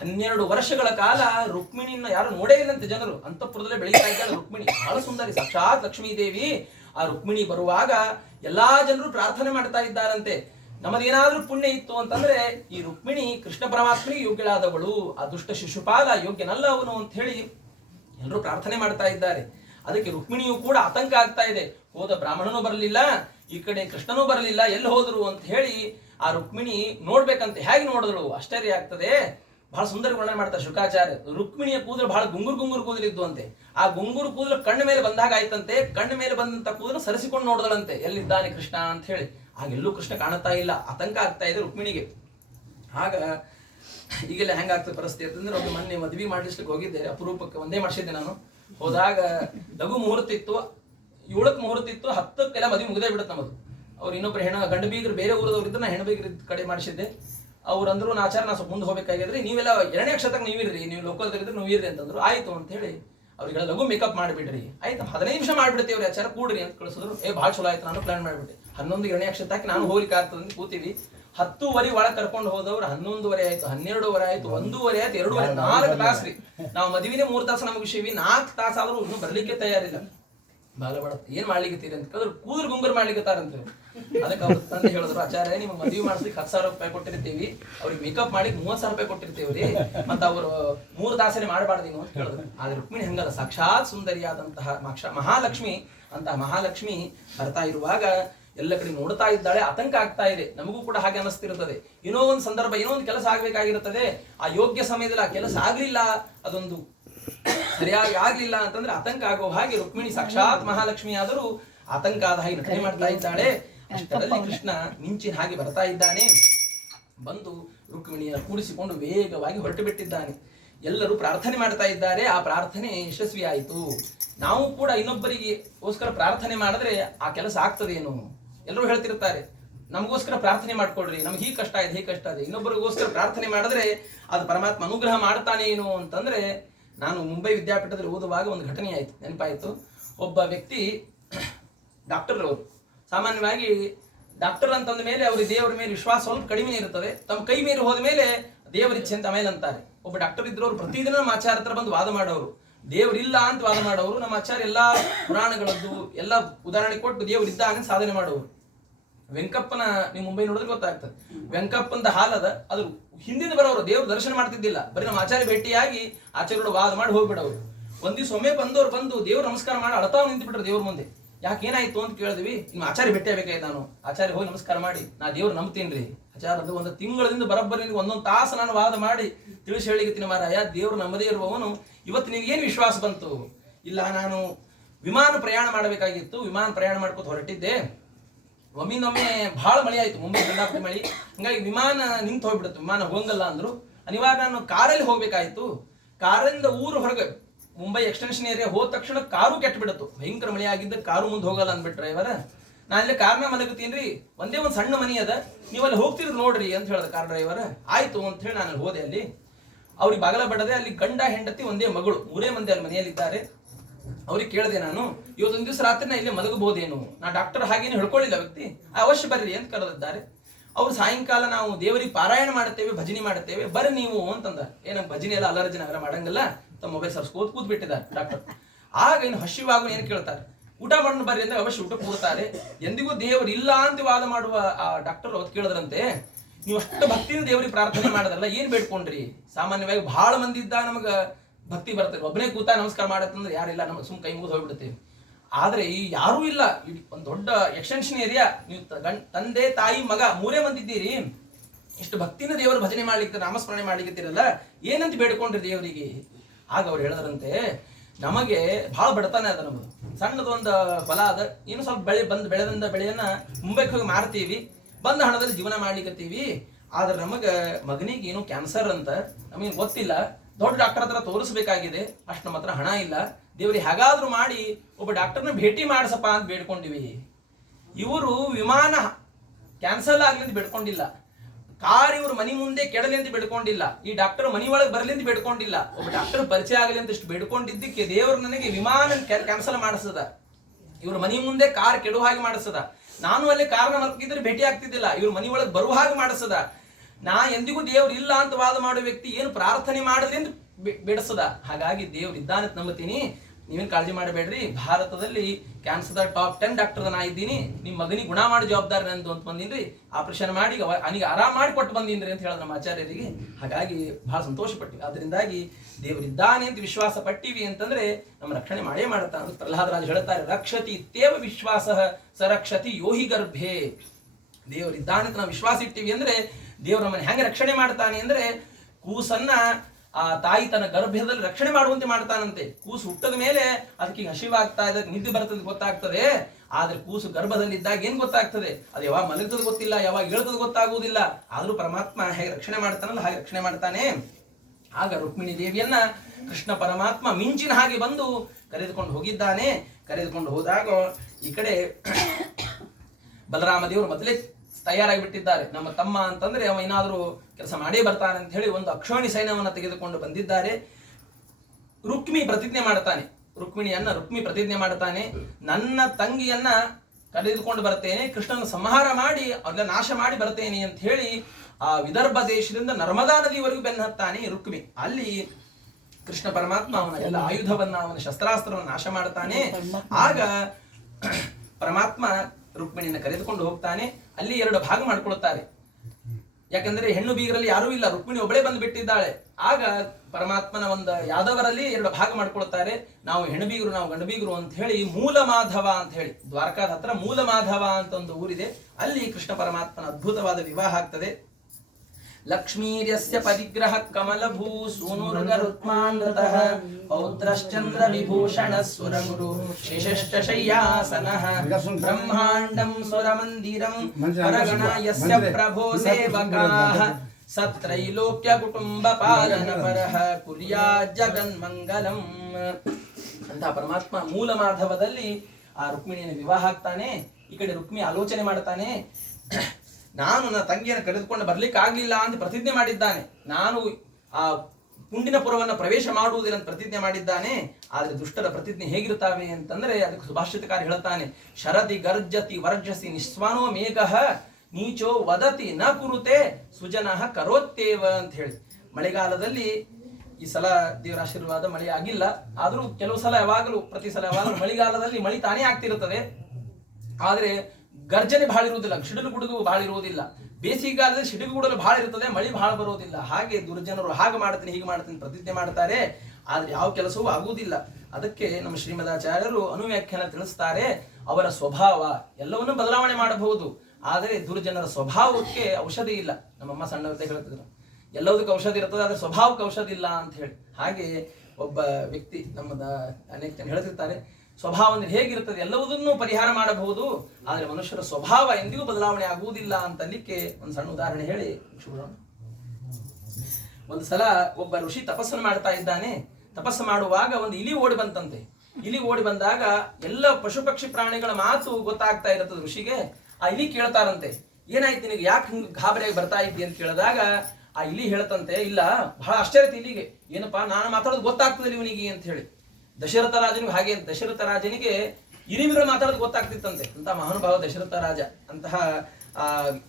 12 ವರ್ಷಗಳ ಕಾಲ ರುಕ್ಮಿಣಿಯನ್ನ ಯಾರು ನೋಡೇ ಇಲ್ಲಂತೆ ಜನರು. ಅಂತಃಪುರದಲ್ಲೇ ಬೆಳೀತಾ ಇದ್ದಾರೆ ರುಕ್ಮಿಣಿ, ಬಹಳ ಸುಂದರಿ, ಸಾಕ್ಷಾತ್ ಲಕ್ಷ್ಮೀ ದೇವಿ. ಆ ರುಕ್ಮಿಣಿ ಬರುವಾಗ ಎಲ್ಲಾ ಜನರು ಪ್ರಾರ್ಥನೆ ಮಾಡ್ತಾ ಇದ್ದಾರಂತೆ, ನಮ್ಮದೇನಾದ್ರೂ ಪುಣ್ಯ ಇತ್ತು ಅಂತಂದ್ರೆ ಈ ರುಕ್ಮಿಣಿ ಕೃಷ್ಣ ಪರಮಾತ್ಮನಿಗೆ ಯೋಗ್ಯಳಾದವಳು, ಆ ದುಷ್ಟ ಶಿಶುಪಾಲ ಯೋಗ್ಯನಲ್ಲ ಅವನು ಅಂತ ಹೇಳಿ ಎಲ್ಲರೂ ಪ್ರಾರ್ಥನೆ ಮಾಡ್ತಾ ಇದ್ದಾರೆ. ಅದಕ್ಕೆ ರುಕ್ಮಿಣಿಯು ಕೂಡ ಆತಂಕ ಆಗ್ತಾ ಇದೆ. ಹೋದ ಬ್ರಾಹ್ಮಣನೂ ಬರಲಿಲ್ಲ, ಈ ಕಡೆ ಕೃಷ್ಣನೂ ಬರಲಿಲ್ಲ, ಎಲ್ಲಿ ಹೋದ್ರು ಅಂತ ಹೇಳಿ ಆ ರುಕ್ಮಿಣಿ ನೋಡ್ಬೇಕಂತೆ. ಹೇಗೆ ನೋಡಿದಳು ಆಶ್ಚರ್ಯ ಆಗ್ತದೆ. ಬಹಳ ಸುಂದರ ವರ್ಣನೆ ಮಾಡ್ತಾರೆ ಶುಕಾಚಾರ್ಯ. ರುಕ್ಮಿಣಿಯ ಕೂದಲು ಬಹಳ ಗುಂಗುರು ಕೂದಲಿದ್ದು ಅಂತೆ. ಆ ಗುಂಗುರು ಕೂದಲು ಕಣ್ಣ ಮೇಲೆ ಬಂದಾಗ ಆಯ್ತಂತೆ. ಕಣ್ಣ ಮೇಲೆ ಬಂದಂತ ಕೂದಲು ಸರಿಸಿಕೊಂಡು ನೋಡಿದಳಂತೆ, ಎಲ್ಲಿದ್ದಾನೆ ಕೃಷ್ಣ ಅಂತ ಹೇಳಿ. ಆಗೆಲ್ಲೂ ಕೃಷ್ಣ ಕಾಣುತ್ತಾ ಇಲ್ಲ, ಆತಂಕ ಆಗ್ತಾ ಇದೆ ರುಕ್ಮಿಣಿಗೆ. ಆಗ ಈಗೆಲ್ಲ ಹೆಂಗಾಗ್ತದೆ ಪರಿಸ್ಥಿತಿ ಅಂತಂದ್ರೆ, ಒಬ್ಬ ಮೊನ್ನೆ ಮದ್ವೆ ಮಾಡಿಸ್ಲಿಕ್ಕೆ ಹೋಗಿದ್ದೆ, ಅಪರೂಪಕ್ಕೆ ಒಂದೇ ಮಾಡಿಸಿದ್ದೆ ನಾನು. ಹೋದಾಗ ಲಘು ಮುಹೂರ್ತ ಇತ್ತು, 7ಕ್ಕೆ ಮುಹೂರ್ತ ಇತ್ತು, 10ಕ್ಕೆಲ್ಲ ಮದುವೆ ಮುಗಿದೇ ಬಿಡುತ್ತೆ ನಮ್ಮದು. ಅವ್ರು ಇನ್ನೊಬ್ರು ಗಂಡು ಬೀಗರು ಬೇರೆ ಊರದವ್ರು ಇದ್ರೆ ನಾ ಹೆಣ್ಣು ಬೀಗರ ಕಡೆ ಮಾಡಿಸಿದ್ದೆ. ಅವ್ರು ಅಂದ್ರು ಆಚಾರ ನಾ ಸ್ವಲ್ಪ ಮುಂದೆ ಹೋಗ್ಬೇಕಾಗಿದ್ರೆ ನೀವೆಲ್ಲ 2ನೇ ಅಕ್ಷರಕ್ಕೆ ನೀವಿರ್ರಿ, ನೀವು ಲೋಕಲ್ದಲ್ಲಿದ್ರೆ ನೀವು ಇರ್ರಿ ಅಂತಂದ್ರು. ಆಯ್ತು ಅಂತ ಹೇಳಿ ಅವ್ರಿಗೆಲ್ಲ ಲಘು ಮೇಕಪ್ ಮಾಡಿಬಿಡ್ರಿ, ಆಯ್ತು 15 ನಿಮಿಷ ಮಾಡ್ಬಿಡ್ತೇವ್ರಿ ಆಚಾರ, ಕೂಡ್ರಿ ಅಂತ ಕಳಿಸಿದ್ರು. ಭಾಳ ಚಲೋ ಆಯ್ತು, ನಾನು ಪ್ಲಾನ್ ಮಾಡಿಬಿಟ್ಟೆ. 11 2ನೇ ಅಕ್ಷರ ತಾಕಿ ನಾನು ಹೋಗ್ಲಿಕ್ಕೆ ಆಗ್ತದೆ ಕೂತೀವಿ. 10:15 ಒಳಗೆ ಕರ್ಕೊಂಡು ಹೋದವ್ರು 11:15 ಆಯ್ತು, 12:15 ಆಯ್ತು, 1:15 ಆಯ್ತು, 2:15, 4 ತಾಸು ರೀ. ನಾವು ಮದುವೆನೇ 3 ತಾಸು ನಮಗೆ ವಿಷಯವಿ, 4 ತಾಸು ಆದ್ರೂ ಇನ್ನೂ ಬರ್ಲಿಕ್ಕೆ ತಯಾರಿಲ್ಲ. ಬಾಲಬಡ ಏನ್ ಮಾಡ್ಲಿಕ್ಕತ್ತೀರಿ ಅಂತ ಕೇಳಿದ್ರು ಕೂದಲು ಗುಂಗುರು ಮಾಡ್ಲಿಕ್ಕತ್ತಾರಂತೆ. ಅದಕ್ಕೆ ಅವ್ರ ತಂದೆ ಹೇಳಿದ್ರು, ಆಚಾರ್ಯ ನಿಮ್ಗೆ ಮದುವೆ ಮಾಡಿಸ್ಲಿಕ್ಕೆ 10,000 ರೂಪಾಯಿ ಕೊಟ್ಟಿರ್ತೀವಿ, ಅವ್ರಿಗೆ ಮೇಕಪ್ ಮಾಡಿ 30,000 ರೂಪಾಯಿ ಕೊಟ್ಟಿರ್ತೀವ್ರಿ, ಮತ್ತ ಅವ್ರು 3 ತಾಸನೆ ಮಾಡಬಾರ್ದೇನು ಅಂತ ಹೇಳಿದ್ರು. ಆದ್ರೆ ರುಕ್ಮಿಣಿ ಹಂಗಲ್ಲ, ಸಾಕ್ಷಾತ್ ಸುಂದರಿಯಾದಂತಹ ಮಹಾಲಕ್ಷ್ಮಿ ಅಂತಹ ಮಹಾಲಕ್ಷ್ಮಿ ಬರ್ತಾ ಇರುವಾಗ ಎಲ್ಲ ಕಡೆ ನೋಡ್ತಾ ಇದ್ದಾಳೆ. ಆತಂಕ ಆಗ್ತಾ ಇದೆ, ನಮಗೂ ಕೂಡ ಹಾಗೆ ಅನಿಸ್ತಿರುತ್ತದೆ. ಏನೋ ಒಂದು ಸಂದರ್ಭ, ಏನೋ ಒಂದು ಕೆಲಸ ಆಗ್ಬೇಕಾಗಿರುತ್ತದೆ, ಆ ಯೋಗ್ಯ ಸಮಯದಲ್ಲಿ ಆ ಕೆಲಸ ಆಗ್ಲಿಲ್ಲ, ಅದೊಂದು ಸರಿಯಾಗಿ ಆಗ್ಲಿಲ್ಲ ಅಂತಂದ್ರೆ ಆತಂಕ ಆಗೋ ಹಾಗೆ ರುಕ್ಮಿಣಿ ಸಾಕ್ಷಾತ್ ಮಹಾಲಕ್ಷ್ಮಿ ಆದರೂ ಆತಂಕ ಆದ ಹಾಗೆ ನಟನೆ ಮಾಡ್ತಾ ಇದ್ದಾಳೆ. ಅಷ್ಟರಲ್ಲಿ ಕೃಷ್ಣ ಮಿಂಚಿನ ಹಾಗೆ ಬರ್ತಾ ಇದ್ದಾನೆ. ಬಂದು ರುಕ್ಮಿಣಿಯ ಕೂಡಿಸಿಕೊಂಡು ವೇಗವಾಗಿ ಹೊರಟು ಬಿಟ್ಟಿದ್ದಾನೆ. ಎಲ್ಲರೂ ಪ್ರಾರ್ಥನೆ ಮಾಡ್ತಾ ಇದ್ದಾರೆ. ಆ ಪ್ರಾರ್ಥನೆ ಯಶಸ್ವಿ ಆಯಿತು. ನಾವು ಕೂಡ ಇನ್ನೊಬ್ಬರಿಗೋಸ್ಕರ ಪ್ರಾರ್ಥನೆ ಮಾಡಿದ್ರೆ ಆ ಕೆಲಸ ಆಗ್ತದೇನು? ಎಲ್ಲರೂ ಹೇಳ್ತಿರ್ತಾರೆ, ನಮಗೋಸ್ಕರ ಪ್ರಾರ್ಥನೆ ಮಾಡ್ಕೊಳ್ರಿ, ನಮ್ಗೆ ಹೀಗೆ ಕಷ್ಟ ಇದೆ, ಹೀಗೆ ಕಷ್ಟ ಇದೆ. ಇನ್ನೊಬ್ಬರಿಗೋಸ್ಕರ ಪ್ರಾರ್ಥನೆ ಮಾಡಿದ್ರೆ ಅದು ಪರಮಾತ್ಮ ಅನುಗ್ರಹ ಮಾಡ್ತಾನೆ ಏನು ಅಂತಂದ್ರೆ, ನಾನು ಮುಂಬೈ ವಿದ್ಯಾಪೀಠದಲ್ಲಿ ಓದುವಾಗ ಒಂದು ಘಟನೆ ಆಯ್ತು, ನೆನಪಾಯ್ತು. ಒಬ್ಬ ವ್ಯಕ್ತಿ ಡಾಕ್ಟರ್, ಅವರು ಸಾಮಾನ್ಯವಾಗಿ ಡಾಕ್ಟರ್ ಅಂತಂದ ಮೇಲೆ ಅವ್ರಿಗೆ ದೇವರ ಮೇಲೆ ವಿಶ್ವಾಸ ಸ್ವಲ್ಪ ಕಡಿಮೆ ಇರುತ್ತದೆ. ತಮ್ಮ ಕೈ ಮೇಲೆ ಹೋದ ಮೇಲೆ ದೇವರಿಚ್ಛೆ ಅಂತ ಆಮೇಲೆ ಅಂತಾರೆ. ಒಬ್ಬ ಡಾಕ್ಟರ್ ಇದ್ರು, ಅವರು ಪ್ರತಿದಿನ ನಮ್ಮ ಆಚಾರ್ಯ ಹತ್ರ ಬಂದು ವಾದ ಮಾಡೋರು, ದೇವರಿಲ್ಲ ಅಂತ ವಾದ ಮಾಡೋರು. ನಮ್ಮ ಆಚಾರ್ಯ ಎಲ್ಲಾ ಪುರಾಣಗಳದ್ದು ಎಲ್ಲ ಉದಾಹರಣೆ ಕೊಟ್ಟು ದೇವರಿದ್ದಾನೆ ಸಾಧನೆ ಮಾಡೋರು. ವೆಂಕಪ್ಪನ ನೀವು ಮುಂಬೈ ನೋಡಿದ್ರೆ ಗೊತ್ತಾಗ್ತದೆ, ವೆಂಕಪ್ಪಂದ ಹಾಲದ ಅದ್ರ ಹಿಂದಿನ ಬರೋರು ದೇವ್ರ ದರ್ಶನ ಮಾಡ್ತಿದ್ದಿಲ್ಲ, ಬರೀ ನಮ್ಮ ಆಚಾರ್ಯ ಭೇಟಿಯಾಗಿ ಆಚಾರ್ಯಗಳು ವಾದ ಮಾಡಿ ಹೋಗ್ಬಿಡೋರು. ಒಂದ್ ದಿವ್ಸ ಒಮ್ಮೆ ಬಂದವ್ರು ಬಂದು ದೇವ್ರ ನಮಸ್ಕಾರ ಮಾಡಿ ಅಳತಾವ್ ನಿಂತು ಬಿಟ್ರು ದೇವ್ರ ಮುಂದೆ. ಯಾಕೆ ಏನಾಯ್ತು ಅಂತ ಕೇಳಿದ್ವಿ. ನಿಮ್ಮ ಆಚಾರ್ಯ ಭೇಟಿ ಆಗ್ಬೇಕಾಯ್ತು, ನಾನು ಆಚಾರ್ಯ ಹೋಗಿ ನಮಸ್ಕಾರ ಮಾಡಿ, ನಾ ದೇವ್ರು ನಂಬ್ತೀನಿ ಆಚಾರ್ಯ, ಅದು ಒಂದು ತಿಂಗಳಿಂದ ಬರಬ್ಬರಿ ಒಂದೊಂದು ತಾಸು ನಾನು ವಾದ ಮಾಡಿ ತಿಳಿಸಿ ಹೇಳಿಕತ್ತೀನಿ ಮಾರಾಯ, ದೇವ್ರು ನಮ್ಮದೇ ಇರುವವನು. ಇವತ್ತು ನಿನಗೇನು ವಿಶ್ವಾಸ ಬಂತು? ಇಲ್ಲ, ನಾನು ವಿಮಾನ ಪ್ರಯಾಣ ಮಾಡಬೇಕಾಗಿತ್ತು, ವಿಮಾನ ಪ್ರಯಾಣ ಮಾಡ್ಕೊತ ಹೊರಟಿದ್ದೆ, ಒಮ್ಮಿನೊಮ್ಮೆ ಬಹಳ ಮಳೆ ಆಯ್ತು, ಮುಂಬೈ ಕಂಡಾಪಟ್ಟೆ ಮಳಿ, ಹಂಗಾಗಿ ವಿಮಾನ ನಿಂತು ಹೋಗ್ಬಿಡುತ್ತೆ, ವಿಮಾನ ಹೋಗಲ್ಲ ಅಂದ್ರು. ಅನಿವಾರ್ಯ ನಾನು ಕಾರಲ್ಲಿ ಹೋಗ್ಬೇಕಾಯ್ತು. ಕಾರಿಂದ ಊರು ಹೊರಗೆ ಮುಂಬೈ ಎಕ್ಸ್ಟೆನ್ಷನ್ ಏರಿಯಾ ಹೋದ ತಕ್ಷಣ ಕಾರು ಕೆಟ್ಟ ಬಿಡತ್ತು, ಭಯಂಕರ ಮಳೆ ಆಗಿದ್ದ, ಕಾರು ಮುಂದೆ ಹೋಗಲ್ಲ ಅಂದ್ಬಿಟ್ರೆ ಡ್ರೈವರ್. ನಾನಿಲ್ಲಿ ಕಾರ್ನ ಮಲಗುತ್ತೀನ್ರಿ, ಒಂದೇ ಒಂದು ಸಣ್ಣ ಮನಿ ಅದ, ನೀವು ಅಲ್ಲಿ ಹೋಗ್ತಿದ್ರು ನೋಡ್ರಿ ಅಂತ ಹೇಳ್ದ ಕಾರ್ ಡ್ರೈವರ್. ಆಯ್ತು ಅಂತ ಹೇಳಿ ನಾನು ಹೋದೆ. ಅಲ್ಲಿ ಅವ್ರಿಗೆ ಬಾಗಲ ಬಡದೆ, ಅಲ್ಲಿ ಗಂಡ ಹೆಂಡತಿ ಒಂದೇ ಮಗಳು, 3 ಮಂದಿ ಅಲ್ಲಿ ಮನೆಯಲ್ಲಿದ್ದಾರೆ. ಅವ್ರಿಗೆ ಕೇಳಿದೆ ನಾನು, ಇವತ್ತೊಂದು ದಿವಸ ರಾತ್ರಿ ನಾ ಇಲ್ಲಿ ಮಲಗಬಹುದೇನು? ನಾ ಡಾಕ್ಟರ್ ಹಾಗೇನು ಹೇಳ್ಕೊಳ್ಳಿಲ್ಲ ವ್ಯಕ್ತಿ, ಅವಶ್ಯ ಬರ್ರಿ ಅಂತ ಕರೆದಿದ್ದಾರೆ. ಅವ್ರು ಸಾಯಂಕಾಲ ನಾವು ದೇವರಿಗೆ ಪಾರಾಯಣ ಮಾಡುತ್ತೇವೆ, ಭಜನೆ ಮಾಡುತ್ತೇವೆ, ಬರ್ರಿ ನೀವು ಅಂತಂದ. ಏನ ಭಜನೆ ಎಲ್ಲ ಅಲ್ಲರಜನ ಅವೆಲ್ಲ ಮಾಡಂಗಿಲ್ಲ, ತಮ್ಮ ಮೊಬೈಲ್ ಸರ್ಸ್ಕೋತ್ ಕೂತ್ ಬಿಟ್ಟಿದ್ದಾರೆ ಡಾಕ್ಟರ್. ಆಗ ಇನ್ನು ಹಸಿವಾಗೂ ಏನು ಕೇಳ್ತಾರೆ, ಊಟ ಮಾಡೋಣ ಬರ್ರಿ ಅಂದ್ರೆ ಅವಶ್ಯ ಊಟ ಕೂಡ್ತಾರೆ. ಎಂದಿಗೂ ದೇವರು ಇಲ್ಲ ಅಂತ ವಾದ ಮಾಡುವ ಆ ಡಾಕ್ಟರ್ ಅವತ್ತು ಕೇಳಿದ್ರಂತೆ, ನೀವು ಅಷ್ಟು ಭಕ್ತಿಯಿಂದ ದೇವರಿಗೆ ಪ್ರಾರ್ಥನೆ ಮಾಡೋದಲ್ಲ, ಏನ್ ಬೇಡ್ಕೊಂಡ್ರಿ? ಸಾಮಾನ್ಯವಾಗಿ ಬಹಳ ಮಂದಿ ಇದ್ದ ನಮಗ ಭಕ್ತಿ ಬರ್ತದೆ, ಒಬ್ಬನೇ ಕೂತ ನಮಸ್ಕಾರ ಮಾಡತ್ತಂದ್ರೆ ಯಾರಿಲ್ಲ, ನಮ್ಗೆ ಸುಮ್ ಕೈ ಮುಗಿದು ಹೋಗ್ಬಿಡ್ತೇವೆ. ಆದ್ರೆ ಈ ಯಾರೂ ಇಲ್ಲ, ಒಂದು ದೊಡ್ಡ ಎಕ್ಸ್ಟೆನ್ಷನ್ ಏರಿಯಾ, ನೀವು ತಂದೆ ತಾಯಿ ಮಗ 3 ಮಂದಿ ಇದ್ದೀರಿ, ಇಷ್ಟು ಭಕ್ತಿನ ದೇವರ ಭಜನೆ ಮಾಡ್ಲಿಕ್ಕೆ ನಾಮಸ್ಮರಣೆ ಮಾಡ್ಲಿಕ್ಕಿರಲ್ಲ, ಏನಂತ ಬೇಡ್ಕೊಂಡ್ರಿ ದೇವರಿಗೆ? ಆಗ ಅವ್ರು ಹೇಳಿದ್ರಂತೆ, ನಮಗೆ ಬಹಳ ಬಡತನ ಅದ, ನಮ್ಮದು ಸಣ್ಣದೊಂದು ಹೊಲ ಅದ, ಏನು ಸ್ವಲ್ಪ ಬೆಳೆದಂದ ಬೆಳೆಯನ್ನ ಮುಂಬೈಗೆ ಹೋಗಿ ಮಾರ್ತೀವಿ, ಬಂದ ಹಣದಲ್ಲಿ ಜೀವನ ಮಾಡ್ಲಿಕ್ಕತ್ತೀವಿ. ಆದ್ರೆ ನಮಗ ಮಗನಿಗೆ ಏನು ಕ್ಯಾನ್ಸರ್ ಅಂತ ನಮಗೆ ಗೊತ್ತಿಲ್ಲ, ದೊಡ್ಡ ಡಾಕ್ಟರ್ ಹತ್ರ ತೋರಿಸ್ಬೇಕಾಗಿದೆ, ಅಷ್ಟು ನಮ್ಮ ಹತ್ರ ಹಣ ಇಲ್ಲ, ದೇವ್ರಿಗೆ ಹೇಗಾದ್ರೂ ಮಾಡಿ ಒಬ್ಬ ಡಾಕ್ಟರ್ನ ಭೇಟಿ ಮಾಡಿಸಪ್ಪ ಅಂತ ಬೇಡ್ಕೊಂಡಿವಿ. ಇವರು ವಿಮಾನ ಕ್ಯಾನ್ಸಲ್ ಆಗ್ಲಿ ಅಂತ ಬೇಡ್ಕೊಂಡಿಲ್ಲ, ಕಾರ್ ಇವ್ರ ಮನಿ ಮುಂದೆ ಕೆಡಲಿ ಅಂತ ಬೇಡ್ಕೊಂಡಿಲ್ಲ, ಈ ಡಾಕ್ಟರ್ ಮನಿ ಒಳಗೆ ಬರ್ಲಿ ಅಂತ ಬೇಡ್ಕೊಂಡಿಲ್ಲ, ಒಬ್ಬ ಡಾಕ್ಟರ್ ಪರಿಚಯ ಆಗಲಿ ಅಂತ ಇಷ್ಟು ಬೇಡ್ಕೊಂಡಿದ್ದಕ್ಕೆ ದೇವ್ರು ನನಗೆ ವಿಮಾನ ಕ್ಯಾನ್ಸಲ್ ಮಾಡಿಸದ, ಇವ್ರ ಮನಿ ಮುಂದೆ ಕಾರ್ ಕೆಡುವ ಹಾಗೆ ಮಾಡಿಸದ, ನಾನು ಅಲ್ಲಿ ಕಾರ್ನ ಮಲ್ಕಿದ್ರೆ ಭೇಟಿ ಆಗ್ತಿದ್ದಿಲ್ಲ, ಇವ್ರ ಮನಿ ಒಳಗೆ ಬರುವ ಹಾಗೆ ಮಾಡಿಸದ. ನಾ ಎಂದಿಗೂ ದೇವ್ರು ಇಲ್ಲ ಅಂತ ವಾದ ಮಾಡೋ ವ್ಯಕ್ತಿ ಏನು ಪ್ರಾರ್ಥನೆ ಮಾಡಿದ್ರಿ ಅಂತ ಬಿಡಿಸದ. ಹಾಗಾಗಿ ದೇವ್ರು ಇದ್ದಾನೆ ಅಂತ ನಂಬತೀನಿ, ನೀವೇನು ಕಾಳಜಿ ಮಾಡಬೇಡ್ರಿ, ಭಾರತದಲ್ಲಿ ಕ್ಯಾನ್ಸರ್ದ ಟಾಪ್ 10 ಡಾಕ್ಟರ್ ನಾ ಇದ್ದೀನಿ, ನಿಮ್ಮ ಮಗನಿಗೆ ಗುಣ ಮಾಡೋ ಜವಾಬ್ದಾರಿ ನಂದು ಅಂತ ಬಂದಿನ್ರಿ, ಆಪರೇಷನ್ ಮಾಡಿ ಅವನಿಗೆ ಆರಾಮ್ ಮಾಡಿ ಕೊಟ್ಟು ಬಂದಿನ್ರಿ ಅಂತ ಹೇಳಿದ ನಮ್ಮ ಆಚಾರ್ಯರಿಗೆ. ಹಾಗಾಗಿ ಬಹಳ ಸಂತೋಷ ಪಟ್ಟಿವಿ. ಅದರಿಂದಾಗಿ ದೇವರಿದ್ದಾನೆ ಅಂತ ವಿಶ್ವಾಸ ಪಟ್ಟಿವಿ ಅಂತಂದ್ರೆ ನಮ್ಮ ರಕ್ಷಣೆ ಮಾಡೇ ಮಾಡುತ್ತಾ ಅಂತ ಪ್ರಹ್ಲಾದರಾಜ ಹೇಳ್ತಾರೆ, ರಕ್ಷತಿ ಇತ್ಯೇವ ವಿಶ್ವಾಸ ಸರಕ್ಷತಿ ಯೋಹಿ ಗರ್ಭೆ. ದೇವರಿದ್ದಾನೆ ಅಂತ ನಾವು ವಿಶ್ವಾಸ ಇಟ್ಟಿವಿ ಅಂದ್ರೆ ದೇವ್ರ ನಮ್ಮನ್ನು ಹೆಂಗೆ ರಕ್ಷಣೆ ಮಾಡ್ತಾನೆ ಅಂದ್ರೆ, ಕೂಸನ್ನ ಆ ತಾಯಿ ತನ್ನ ಗರ್ಭದಲ್ಲಿ ರಕ್ಷಣೆ ಮಾಡುವಂತೆ ಮಾಡ್ತಾನಂತೆ. ಕೂಸು ಹುಟ್ಟದ ಮೇಲೆ ಅದಕ್ಕೆ ಹಸಿವಾಗ್ತಾ ಇದೆ, ನಿದ್ದೆ ಬರ್ತದೆ ಗೊತ್ತಾಗ್ತದೆ, ಆದ್ರೆ ಕೂಸು ಗರ್ಭದಲ್ಲಿದ್ದಾಗ ಏನ್ ಗೊತ್ತಾಗ್ತದೆ? ಅದು ಯಾವಾಗ ಮಲಗ್ತದ ಗೊತ್ತಿಲ್ಲ, ಯಾವಾಗ ಹೇಳ್ತದ ಗೊತ್ತಾಗುವುದಿಲ್ಲ. ಆದ್ರೂ ಪರಮಾತ್ಮ ಹೇಗೆ ರಕ್ಷಣೆ ಮಾಡ್ತಾನಲ್ಲ ಹಾಗೆ ರಕ್ಷಣೆ ಮಾಡ್ತಾನೆ. ಆಗ ರುಕ್ಮಿಣಿ ದೇವಿಯನ್ನ ಕೃಷ್ಣ ಪರಮಾತ್ಮ ಮಿಂಚಿನ ಹಾಗೆ ಬಂದು ಕರೆದುಕೊಂಡು ಹೋಗಿದ್ದಾನೆ. ಕರೆದುಕೊಂಡು ಹೋದಾಗ ಈ ಕಡೆ ಬಲರಾಮ ದೇವರು ಮೊದಲೇ ತಯಾರಾಗಿ ಬಿಟ್ಟಿದ್ದಾರೆ, ನಮ್ಮ ತಮ್ಮ ಅಂತಂದ್ರೆ ಅವ ಏನಾದ್ರೂ ಕೆಲಸ ಮಾಡೇ ಬರ್ತಾನೆ ಅಂತ ಹೇಳಿ ಒಂದು ಅಕ್ಷೋಣಿ ಸೈನ್ಯವನ್ನ ತೆಗೆದುಕೊಂಡು ಬಂದಿದ್ದಾರೆ. ರುಕ್ಮಿ ಪ್ರತಿಜ್ಞೆ ಮಾಡ್ತಾನೆ, ರುಕ್ಮಿ ಪ್ರತಿಜ್ಞೆ ಮಾಡ್ತಾನೆ, ನನ್ನ ತಂಗಿಯನ್ನ ಕರೆದುಕೊಂಡು ಬರ್ತೇನೆ, ಕೃಷ್ಣನ ಸಂಹಾರ ಮಾಡಿ ಅವ್ರನ್ನ ನಾಶ ಮಾಡಿ ಬರ್ತೇನೆ ಅಂತ ಹೇಳಿ ಆ ವಿದರ್ಭ ದೇಶದಿಂದ ನರ್ಮದಾ ನದಿವರೆಗೂ ಬೆನ್ನತ್ತಾನೆ ರುಕ್ಮಿ. ಅಲ್ಲಿ ಕೃಷ್ಣ ಪರಮಾತ್ಮ ಅವನ ಎಲ್ಲ ಆಯುಧವನ್ನ, ಅವನ ಶಸ್ತ್ರಾಸ್ತ್ರವನ್ನು ನಾಶ ಮಾಡ್ತಾನೆ. ಆಗ ಪರಮಾತ್ಮ ರುಕ್ಮಿಣಿಯನ್ನು ಕರೆದುಕೊಂಡು ಹೋಗ್ತಾನೆ. ಅಲ್ಲಿ 2 ಭಾಗ ಮಾಡ್ಕೊಳ್ತಾರೆ. ಯಾಕಂದ್ರೆ ಹೆಣ್ಣು ಬೀಗರಲ್ಲಿ ಯಾರೂ ಇಲ್ಲ, ರುಕ್ಮಿಣಿ ಒಬ್ಬಳೇ ಬಂದು ಬಿಟ್ಟಿದ್ದಾಳೆ. ಆಗ ಪರಮಾತ್ಮನ ಒಂದು ಯಾದವರಲ್ಲಿ 2 ಭಾಗ ಮಾಡ್ಕೊಳ್ತಾರೆ. ನಾವು ಹೆಣ್ಣು ಬೀಗರು, ನಾವು ಗಂಡು ಬೀಗರು ಅಂತ ಹೇಳಿ ಮೂಲ ಮಾಧವ ಅಂತ ಹೇಳಿ, ದ್ವಾರಕಾದ ಹತ್ರ ಮೂಲ ಮಾಧವ ಅಂತ ಒಂದು ಊರಿದೆ. ಅಲ್ಲಿ ಕೃಷ್ಣ ಪರಮಾತ್ಮನ ಅದ್ಭುತವಾದ ವಿವಾಹ ಆಗ್ತದೆ. ಲಕ್ಷ್ಮೀರ್ಯಸ್ಯ ಪರಿಗ್ರಹ ಕಮಲಭೂ ಸೂನುರ್ಗರುತ್ಮಾನೃತಃ ಪೌತ್ರಶ್ಚಂದ್ರ ವಿಭೂಷಣ ಸುರಗುರು ಶಿಶಿಷ್ಟ ಶಯ್ಯಾಸನಃ ಬ್ರಹ್ಮಾಂಡಂ ಸುರಮಂದಿರಂ ಪರಗಣಯಸ್ಯ ಪ್ರಭೋ ಸೇವಕಾಃ ಸತ್ರೈಲೋಕ್ಯ ಕುಟುಂಬ ಪಾಲನ ಪರಃ ಕುರ್ಯಾತ್ ಜಗನ್ಮಂಗಲಂ ಅಂತ ಪರಮಾತ್ಮ ಮೂಲ ಮಾಧವದಲ್ಲಿ ಆ ರುಕ್ಮಿಣಿಯನ್ನು ವಿವಾಹ ಆಗ್ತಾನೆ. ಈ ಕಡೆ ರುಕ್ಮಿ ಆಲೋಚನೆ ಮಾಡ್ತಾನೆ, ನಾನು ನನ್ನ ತಂಗಿಯನ್ನು ಕರೆದುಕೊಂಡು ಬರ್ಲಿಕ್ಕೆ ಆಗ್ಲಿಲ್ಲ ಅಂತ ಪ್ರತಿಜ್ಞೆ ಮಾಡಿದ್ದಾನೆ. ನಾನು ಆ ಪುಂಡಿನಪುರವನ್ನು ಪ್ರವೇಶ ಮಾಡುವುದಿಲ್ಲ ಅಂತ ಪ್ರತಿಜ್ಞೆ ಮಾಡಿದ್ದಾನೆ. ಆದ್ರೆ ದುಷ್ಟರ ಪ್ರತಿಜ್ಞೆ ಹೇಗಿರ್ತಾವೆ ಅಂತಂದ್ರೆ ಅದಕ್ಕೆ ಸುಭಾಷಿತಕಾರ ಹೇಳ್ತಾನೆ, ಶರದಿ ಗರ್ಜತಿ ವರ್ಜಸಿ ನಿಸ್ವಾನೋ ಮೇಘಃ ನೀಚೋ ವದತಿ ನ ಕುರುತೆ ಸುಜನಃ ಕರೋತ್ತೇವ ಅಂತ ಹೇಳಿ. ಮಳೆಗಾಲದಲ್ಲಿ ಈ ಸಲ ದೇವರ ಆಶೀರ್ವಾದ ಮಳೆ ಆಗಿಲ್ಲ, ಆದ್ರೂ ಕೆಲವು ಸಲ ಯಾವಾಗಲೂ ಪ್ರತಿ ಸಲ ಯಾವಾಗಲೂ ಮಳೆಗಾಲದಲ್ಲಿ ಮಳೆ ತಾನೇ ಆಗ್ತಿರುತ್ತದೆ. ಆದ್ರೆ ಗರ್ಜನೆ ಬಹಳ ಇರುವುದಿಲ್ಲ, ಸಿಡಿಲು ಗುಡುಗು ಬಹಳ ಇರುವುದಿಲ್ಲ. ಬೇಸಿಗೆಗಾಲದಲ್ಲಿ ಸಿಡಿಲು ಗುಡಲು ಬಹಳ ಇರ್ತದೆ, ಮಳೆ ಬಹಳ ಬರುವುದಿಲ್ಲ. ಹಾಗೆ ದುರ್ಜನರು ಹಾಗೆ ಮಾಡ್ತೀನಿ ಹೀಗೆ ಮಾಡ್ತೀನಿ ಪ್ರತಿಜ್ಞೆ ಮಾಡ್ತಾರೆ, ಆದ್ರೆ ಯಾವ ಕೆಲಸವೂ ಆಗುವುದಿಲ್ಲ. ಅದಕ್ಕೆ ನಮ್ಮ ಶ್ರೀಮದಾಚಾರ್ಯರು ಅನುವ್ಯಾಖ್ಯಾನ ತಿಳಿಸ್ತಾರೆ, ಅವರ ಸ್ವಭಾವ ಎಲ್ಲವನ್ನೂ ಬದಲಾವಣೆ ಮಾಡಬಹುದು, ಆದರೆ ದುರ್ಜನರ ಸ್ವಭಾವಕ್ಕೆ ಔಷಧಿ ಇಲ್ಲ. ನಮ್ಮಮ್ಮ ಸಣ್ಣವರೇ ಹೇಳ್ತಿದ್ರು, ಎಲ್ಲದಕ್ಕೂ ಔಷಧಿ ಇರ್ತದೆ ಆದ್ರೆ ಸ್ವಭಾವಕ್ಕೆ ಔಷಧಿ ಇಲ್ಲ ಅಂತ ಹೇಳಿ. ಹಾಗೆ ಒಬ್ಬ ವ್ಯಕ್ತಿ ನಮ್ಮದ ಅನೇಕ ಜನ ಹೇಳ್ತಿರ್ತಾರೆ, ಸ್ವಭಾವ ಅಂದ್ರೆ ಹೇಗಿರ್ತದೆ, ಎಲ್ಲವುದನ್ನು ಪರಿಹಾರ ಮಾಡಬಹುದು, ಆದ್ರೆ ಮನುಷ್ಯರ ಸ್ವಭಾವ ಎಂದಿಗೂ ಬದಲಾವಣೆ ಆಗುವುದಿಲ್ಲ ಅಂತಲಿಕ್ಕೆ ಒಂದು ಸಣ್ಣ ಉದಾಹರಣೆ ಹೇಳಿ ಶುಭ್ರ. ಒಂದು ಸಲ ಒಬ್ಬ ಋಷಿ ತಪಸ್ಸನ್ನು ಮಾಡ್ತಾ ಇದ್ದಾನೆ. ತಪಸ್ಸು ಮಾಡುವಾಗ ಒಂದು ಇಲಿ ಓಡಿ ಬಂತಂತೆ. ಇಲಿ ಓಡಿ ಬಂದಾಗ ಎಲ್ಲ ಪಶು ಪಕ್ಷಿ ಪ್ರಾಣಿಗಳ ಮಾತು ಗೊತ್ತಾಗ್ತಾ ಇರ್ತದೆ ಋಷಿಗೆ. ಆ ಇಲಿ ಕೇಳ್ತಾರಂತೆ, ಏನಾಯ್ತು ನಿನಗೆ, ಯಾಕೆ ಹಿಂಗೆ ಗಾಬರಿಯಾಗಿ ಬರ್ತಾ ಇದ್ದಿ ಅಂತ ಕೇಳಿದಾಗ ಆ ಇಲಿ ಹೇಳ್ತಂತೆ, ಇಲ್ಲ ಬಹಳ ಆಶ್ಚರ್ಯ ಇಲಿಗೆ, ಏನಪ್ಪಾ ನಾನು ಮಾತಾಡೋದು ಗೊತ್ತಾಗ್ತದೆ ಇವನಿಗೆ ಅಂತ ಹೇಳಿ. ದಶರಥ ರಾಜನಿಗೆ ಹಾಗೆ, ದಶರಥ ರಾಜನಿಗೆ ಇಲಿಮಿರ ಮಾತಾಡೋದು ಗೊತ್ತಾಗ್ತಿತ್ತಂತೆ. ಅಂತ ಮಹಾನುಭಾವ ದಶರಥ ರಾಜ. ಅಂತಹ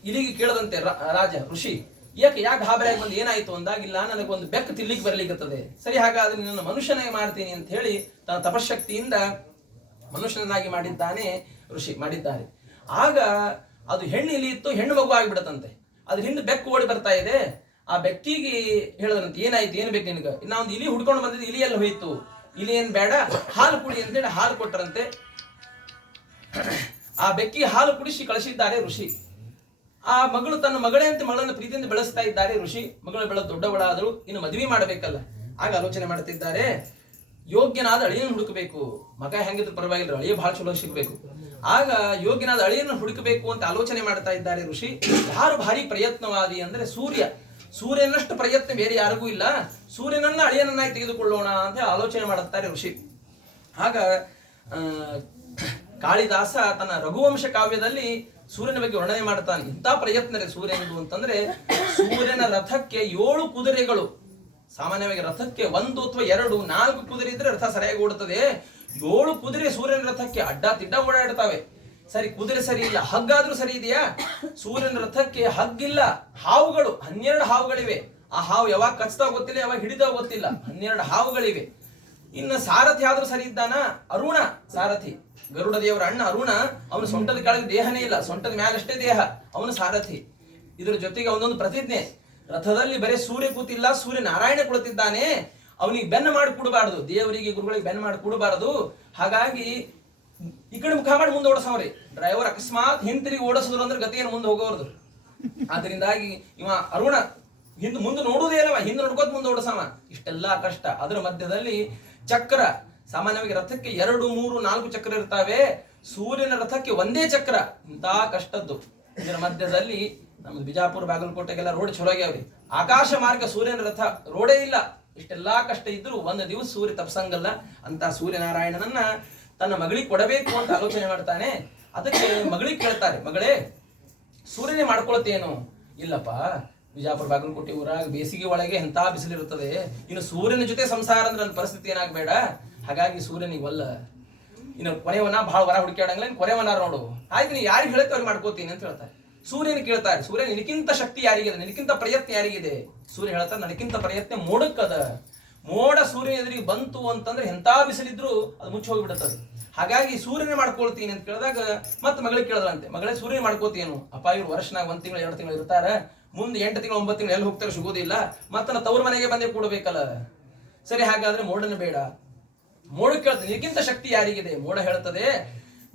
ಇಲಿಗೆ ಕೇಳದಂತೆ ರಾಜ ಋಷಿ, ಯಾಕೆ ಗಾಬರಿಯಾಗಿ ಬಂದು ಏನಾಯ್ತು ಅಂದಾಗಿಲ್ಲ, ನನಗೊಂದು ಬೆಕ್ಕು ತಿಳ್ಲಿಕ್ಕೆ ಬರ್ಲಿಕ್ಕತ್ತದೆ, ಸರಿ ಹಾಗಾದ್ರೆ ನನ್ನ ಮನುಷ್ಯನಾಗಿ ಮಾಡ್ತೀನಿ ಅಂತ ಹೇಳಿ ತನ್ನ ತಪಶಕ್ತಿಯಿಂದ ಮನುಷ್ಯನಾಗಿ ಮಾಡಿದ್ದಾನೆ ಋಷಿ ಮಾಡಿದ್ದಾರೆ. ಆಗ ಅದು ಹೆಣ್ಣು ಇಲಿ ಇತ್ತು, ಹೆಣ್ಣು ಮಗು ಆಗಿಬಿಡತಂತೆ. ಅದ್ರ ಹಿಂದೆ ಬೆಕ್ಕು ಓಡಿ ಬರ್ತಾ ಇದೆ. ಆ ಬೆಕ್ಕಿಗೆ ಹೇಳದಂತೆ, ಏನಾಯ್ತು, ಏನು ಬೇಕು ನಿನಗೆ, ಇನ್ನ ಒಂದು ಇಲಿ ಹುಡ್ಕೊಂಡು ಬಂದಿದ್ದು, ಇಲಿಯಲ್ಲಿ ಹೋಯ್ತು, ಇಲಿ ಏನ್ ಬೇಡ ಹಾಲು ಕುಡಿ ಅಂತೇಳಿ ಹಾಲು ಕೊಟ್ಟರಂತೆ. ಆ ಬೆಕ್ಕಿಗೆ ಹಾಲು ಕುಡಿಸಿ ಕಳಿಸಿದ್ದಾರೆ ಋಷಿ. ಆ ಮಗಳು ತನ್ನ ಮಗಳೇ ಅಂತ ಮಗಳನ್ನು ಪ್ರೀತಿಯಿಂದ ಬೆಳೆಸ್ತಾ ಇದ್ದಾರೆ ಋಷಿ. ಮಗಳು ಬೆಳೆದ ದೊಡ್ಡವಳಾದಳು, ಇನ್ನು ಮದುವೆ ಮಾಡಬೇಕಲ್ಲ. ಆಗ ಆಲೋಚನೆ ಮಾಡ್ತಿದ್ದಾರೆ, ಯೋಗ್ಯನಾದ ಅಳಿಯನ್ನು ಹುಡುಕಬೇಕು. ಮಗ ಹೆಂಗಿದ್ರು ಪರವಾಗಿಲ್ಲ, ಅಳಿಯ ಬಹಳ ಚಲೋ ಸಿಗ್ಬೇಕು. ಆಗ ಯೋಗ್ಯನಾದ ಅಳಿಯನ್ನು ಹುಡುಕಬೇಕು ಅಂತ ಆಲೋಚನೆ ಮಾಡ್ತಾ ಇದ್ದಾರೆ ಋಷಿ. ಯಾರು ಭಾರಿ ಪ್ರಯತ್ನವಾದಿ ಅಂದ್ರೆ ಸೂರ್ಯ. ಸೂರ್ಯನಷ್ಟು ಪ್ರಯತ್ನ ಬೇರೆ ಯಾರಿಗೂ ಇಲ್ಲ, ಸೂರ್ಯನನ್ನ ಅಳಿಯನನ್ನಾಗಿ ತೆಗೆದುಕೊಳ್ಳೋಣ ಅಂತ ಆಲೋಚನೆ ಮಾಡುತ್ತಾರೆ ಋಷಿ. ಆಗ ಕಾಳಿದಾಸ ತನ್ನ ರಘುವಂಶ ಕಾವ್ಯದಲ್ಲಿ ಸೂರ್ಯನ ಬಗ್ಗೆ ವರ್ಣನೆ ಮಾಡ್ತಾನೆ. ಇಂಥ ಪ್ರಯತ್ನ ಸೂರ್ಯನದು ಅಂತಂದ್ರೆ, ಸೂರ್ಯನ ರಥಕ್ಕೆ 7 ಕುದುರೆಗಳು. ಸಾಮಾನ್ಯವಾಗಿ ರಥಕ್ಕೆ 1 ಅಥವಾ 2, 4 ಕುದುರೆ ಇದ್ರೆ ರಥ ಸರಿಯಾಗಿ ಓಡುತ್ತದೆ. 7 ಕುದುರೆ ಸೂರ್ಯನ ರಥಕ್ಕೆ ಅಡ್ಡ ತಿಡ್ಡ ಓಡಾಡ್ತಾವೆ. ಸರಿ, ಕುದುರೆ ಸರಿ ಇಲ್ಲ, ಹಗ್ಗಾದ್ರೂ ಸರಿ ಇದೆಯಾ? ಸೂರ್ಯನ ರಥಕ್ಕೆ ಹಗ್ಗಿಲ್ಲ, ಹಾವುಗಳು 12 ಹಾವುಗಳಿವೆ. ಆ ಹಾವು ಯಾವಾಗ ಕಚ್ತಾ ಗೊತ್ತಿಲ್ಲ, ಯಾವಾಗ ಹಿಡಿದ ಗೊತ್ತಿಲ್ಲ, 12 ಹಾವುಗಳಿವೆ. ಇನ್ನು ಸಾರಥಿ ಆದ್ರೂ ಸರಿ ಇದ್ದಾನ? ಅರುಣ ಸಾರಥಿ, ಗರುಡ ದೇವರ ಅಣ್ಣ ಅರುಣ. ಅವನು ಸೊಂಟದ ಕೆಳಗೆ ದೇಹನೇ ಇಲ್ಲ, ಸೊಂಟದ ಮ್ಯಾಲಷ್ಟೇ ದೇಹ, ಅವನು ಸಾರಥಿ. ಇದ್ರ ಜೊತೆಗೆ ಅವನೊಂದು ಪ್ರತಿಜ್ಞೆ, ರಥದಲ್ಲಿ ಬರೀ ಸೂರ್ಯ ಕೂತಿಲ್ಲ, ಸೂರ್ಯ ನಾರಾಯಣ ಕುಳಿತಿದ್ದಾನೆ, ಅವನಿಗೆ ಬೆನ್ನು ಮಾಡಿ ಕೊಡಬಾರದು, ದೇವರಿಗೆ ಗುರುಗಳಿಗೆ ಬೆನ್ನು ಮಾಡಿ ಕೊಡಬಾರದು. ಹಾಗಾಗಿ ಈ ಕಡೆ ಮುಖ ಮಾಡಿ ಮುಂದೆ ಓಡಿಸವ್ರಿ. ಡ್ರೈವರ್ ಅಕಸ್ಮಾತ್ ಹಿಂತಿರುಗಿ ಓಡಿಸಿದ್ರು ಅಂದ್ರೆ ಗತಿಯನ್ನು ಮುಂದೆ ಹೋಗೋರ್ದು. ಆದ್ರಿಂದಾಗಿ ಇವ ಅರುಣ ಮುಂದೆ ನೋಡುವುದೇ ಅಲ್ಲವ, ಹಿಂದೆ ನೋಡ್ಕೋತ ಮುಂದೆ ಓಡಿಸವ. ಇಷ್ಟೆಲ್ಲಾ ಕಷ್ಟ. ಅದರ ಮಧ್ಯದಲ್ಲಿ ಚಕ್ರ, ಸಾಮಾನ್ಯವಾಗಿ ರಥಕ್ಕೆ 2, 3, 4 ಚಕ್ರ ಇರ್ತಾವೆ. ಸೂರ್ಯನ ರಥಕ್ಕೆ ಒಂದೇ ಚಕ್ರ. ಇಂಥ ಕಷ್ಟದ್ದು. ಇದರ ಮಧ್ಯದಲ್ಲಿ ನಮ್ದು ಬಿಜಾಪುರ ಬಾಗಲಕೋಟೆಗೆಲ್ಲ ರೋಡ್ ಚಲೋ ಆಗ್ಯಾವ್ರಿ. ಆಕಾಶ ಮಾರ್ಗ ಸೂರ್ಯನ ರಥ, ರೋಡೇ ಇಲ್ಲ. ಇಷ್ಟೆಲ್ಲಾ ಕಷ್ಟ ಇದ್ರು ಒಂದು ದಿವಸ ಸೂರ್ಯ ತಪ್ಸಂಗಲ್ಲ. ಅಂತ ಸೂರ್ಯನಾರಾಯಣನನ್ನ ತನ್ನ ಮಗಳಿಗೆ ಕೊಡಬೇಕು ಅಂತ ಆಲೋಚನೆ ಮಾಡ್ತಾನೆ. ಅದಕ್ಕೆ ಮಗಳಿಗೆ ಕೇಳ್ತಾರೆ, ಮಗಳೇ ಸೂರ್ಯನೇ ಮಾಡ್ಕೊಳ್ತೇನು? ಇಲ್ಲಪ್ಪ, ಬಿಜಾಪುರ ಬಾಗಲಕೋಟೆ ಊರಾಗ ಬೇಸಿಗೆ ಒಳಗೆ ಎಂತ ಬಿಸಿಲಿರುತ್ತದೆ, ಇನ್ನು ಸೂರ್ಯನ ಜೊತೆ ಸಂಸಾರ ಅಂದ್ರೆ ನನ್ನ ಪರಿಸ್ಥಿತಿ ಏನಾಗಬೇಡ. ಹಾಗಾಗಿ ಸೂರ್ಯನಿಗಲ್ಲ, ಇನ್ನು ಕೊನೆವನ ಬಹಳ ವರ ಹುಡುಕಾಡಂಗಿಲ್ಲ, ಕೊನೆವನಾರ ನೋಡು. ಆಯ್ತು, ನೀ ಯಾರಿಗೆ ಹೇಳಕ್ಕೆ ಅವ್ರಿಗೆ ಮಾಡ್ಕೋತೀನಿ ಅಂತ ಹೇಳ್ತಾರೆ. ಸೂರ್ಯನ ಕೇಳ್ತಾರೆ, ಸೂರ್ಯ ನಿನಕ್ಕಿಂತ ಶಕ್ತಿ ಯಾರಿಗಿದೆ, ನಿನಕ್ಕಿಂತ ಪ್ರಯತ್ನ ಯಾರಿಗಿದೆ? ಸೂರ್ಯ ಹೇಳ್ತಾರೆ, ನನಕ್ಕಿಂತ ಪ್ರಯತ್ನ ಮೋಡಕ್ಕದ. ಮೋಡ ಸೂರ್ಯನ ಎದುರಿಗೆ ಬಂತು ಅಂತಂದ್ರೆ ಎಂತ ಬಿಸಿಲಿದ್ರು ಅದು ಮುಚ್ಚಿ ಹೋಗಿಬಿಡುತ್ತದೆ. ಹಾಗಾಗಿ ಸೂರ್ಯನೇ ಮಾಡ್ಕೊಳ್ತೀನಿ ಅಂತ ಕೇಳಿದಾಗ ಮತ್ತೆ ಮಗಳಿಗೆ ಕೇಳಿದ್ರಂತೆ, ಮಗಳೇ ಸೂರ್ಯನೇ ಮಾಡ್ಕೋತೀನು? ಅಪ್ಪ ಇವ್ರು ವರ್ಷನಾಗ 1 ತಿಂಗಳು 2 ತಿಂಗಳು ಇರ್ತಾರೆ, ಮುಂದೆ 8 ತಿಂಗಳು 9 ತಿಂಗಳು ಎಲ್ಲಿ ಹೋಗ್ತಾರೆ ಸಿಗೋದಿಲ್ಲ, ಮತ್ತೆ ನಾ ತವ್ರ ಮನೆಗೆ ಬಂದೇ ಕೂಡಬೇಕಲ್ಲ. ಸರಿ, ಹಾಗಾದ್ರೆ ಮೋಡನ ಬೇಡ. ಮೋಡ ಕೇಳ್ತದೆ, ನಿನಗಿಂತ ಶಕ್ತಿ ಯಾರಿಗಿದೆ? ಮೋಡ ಹೇಳ್ತದೆ,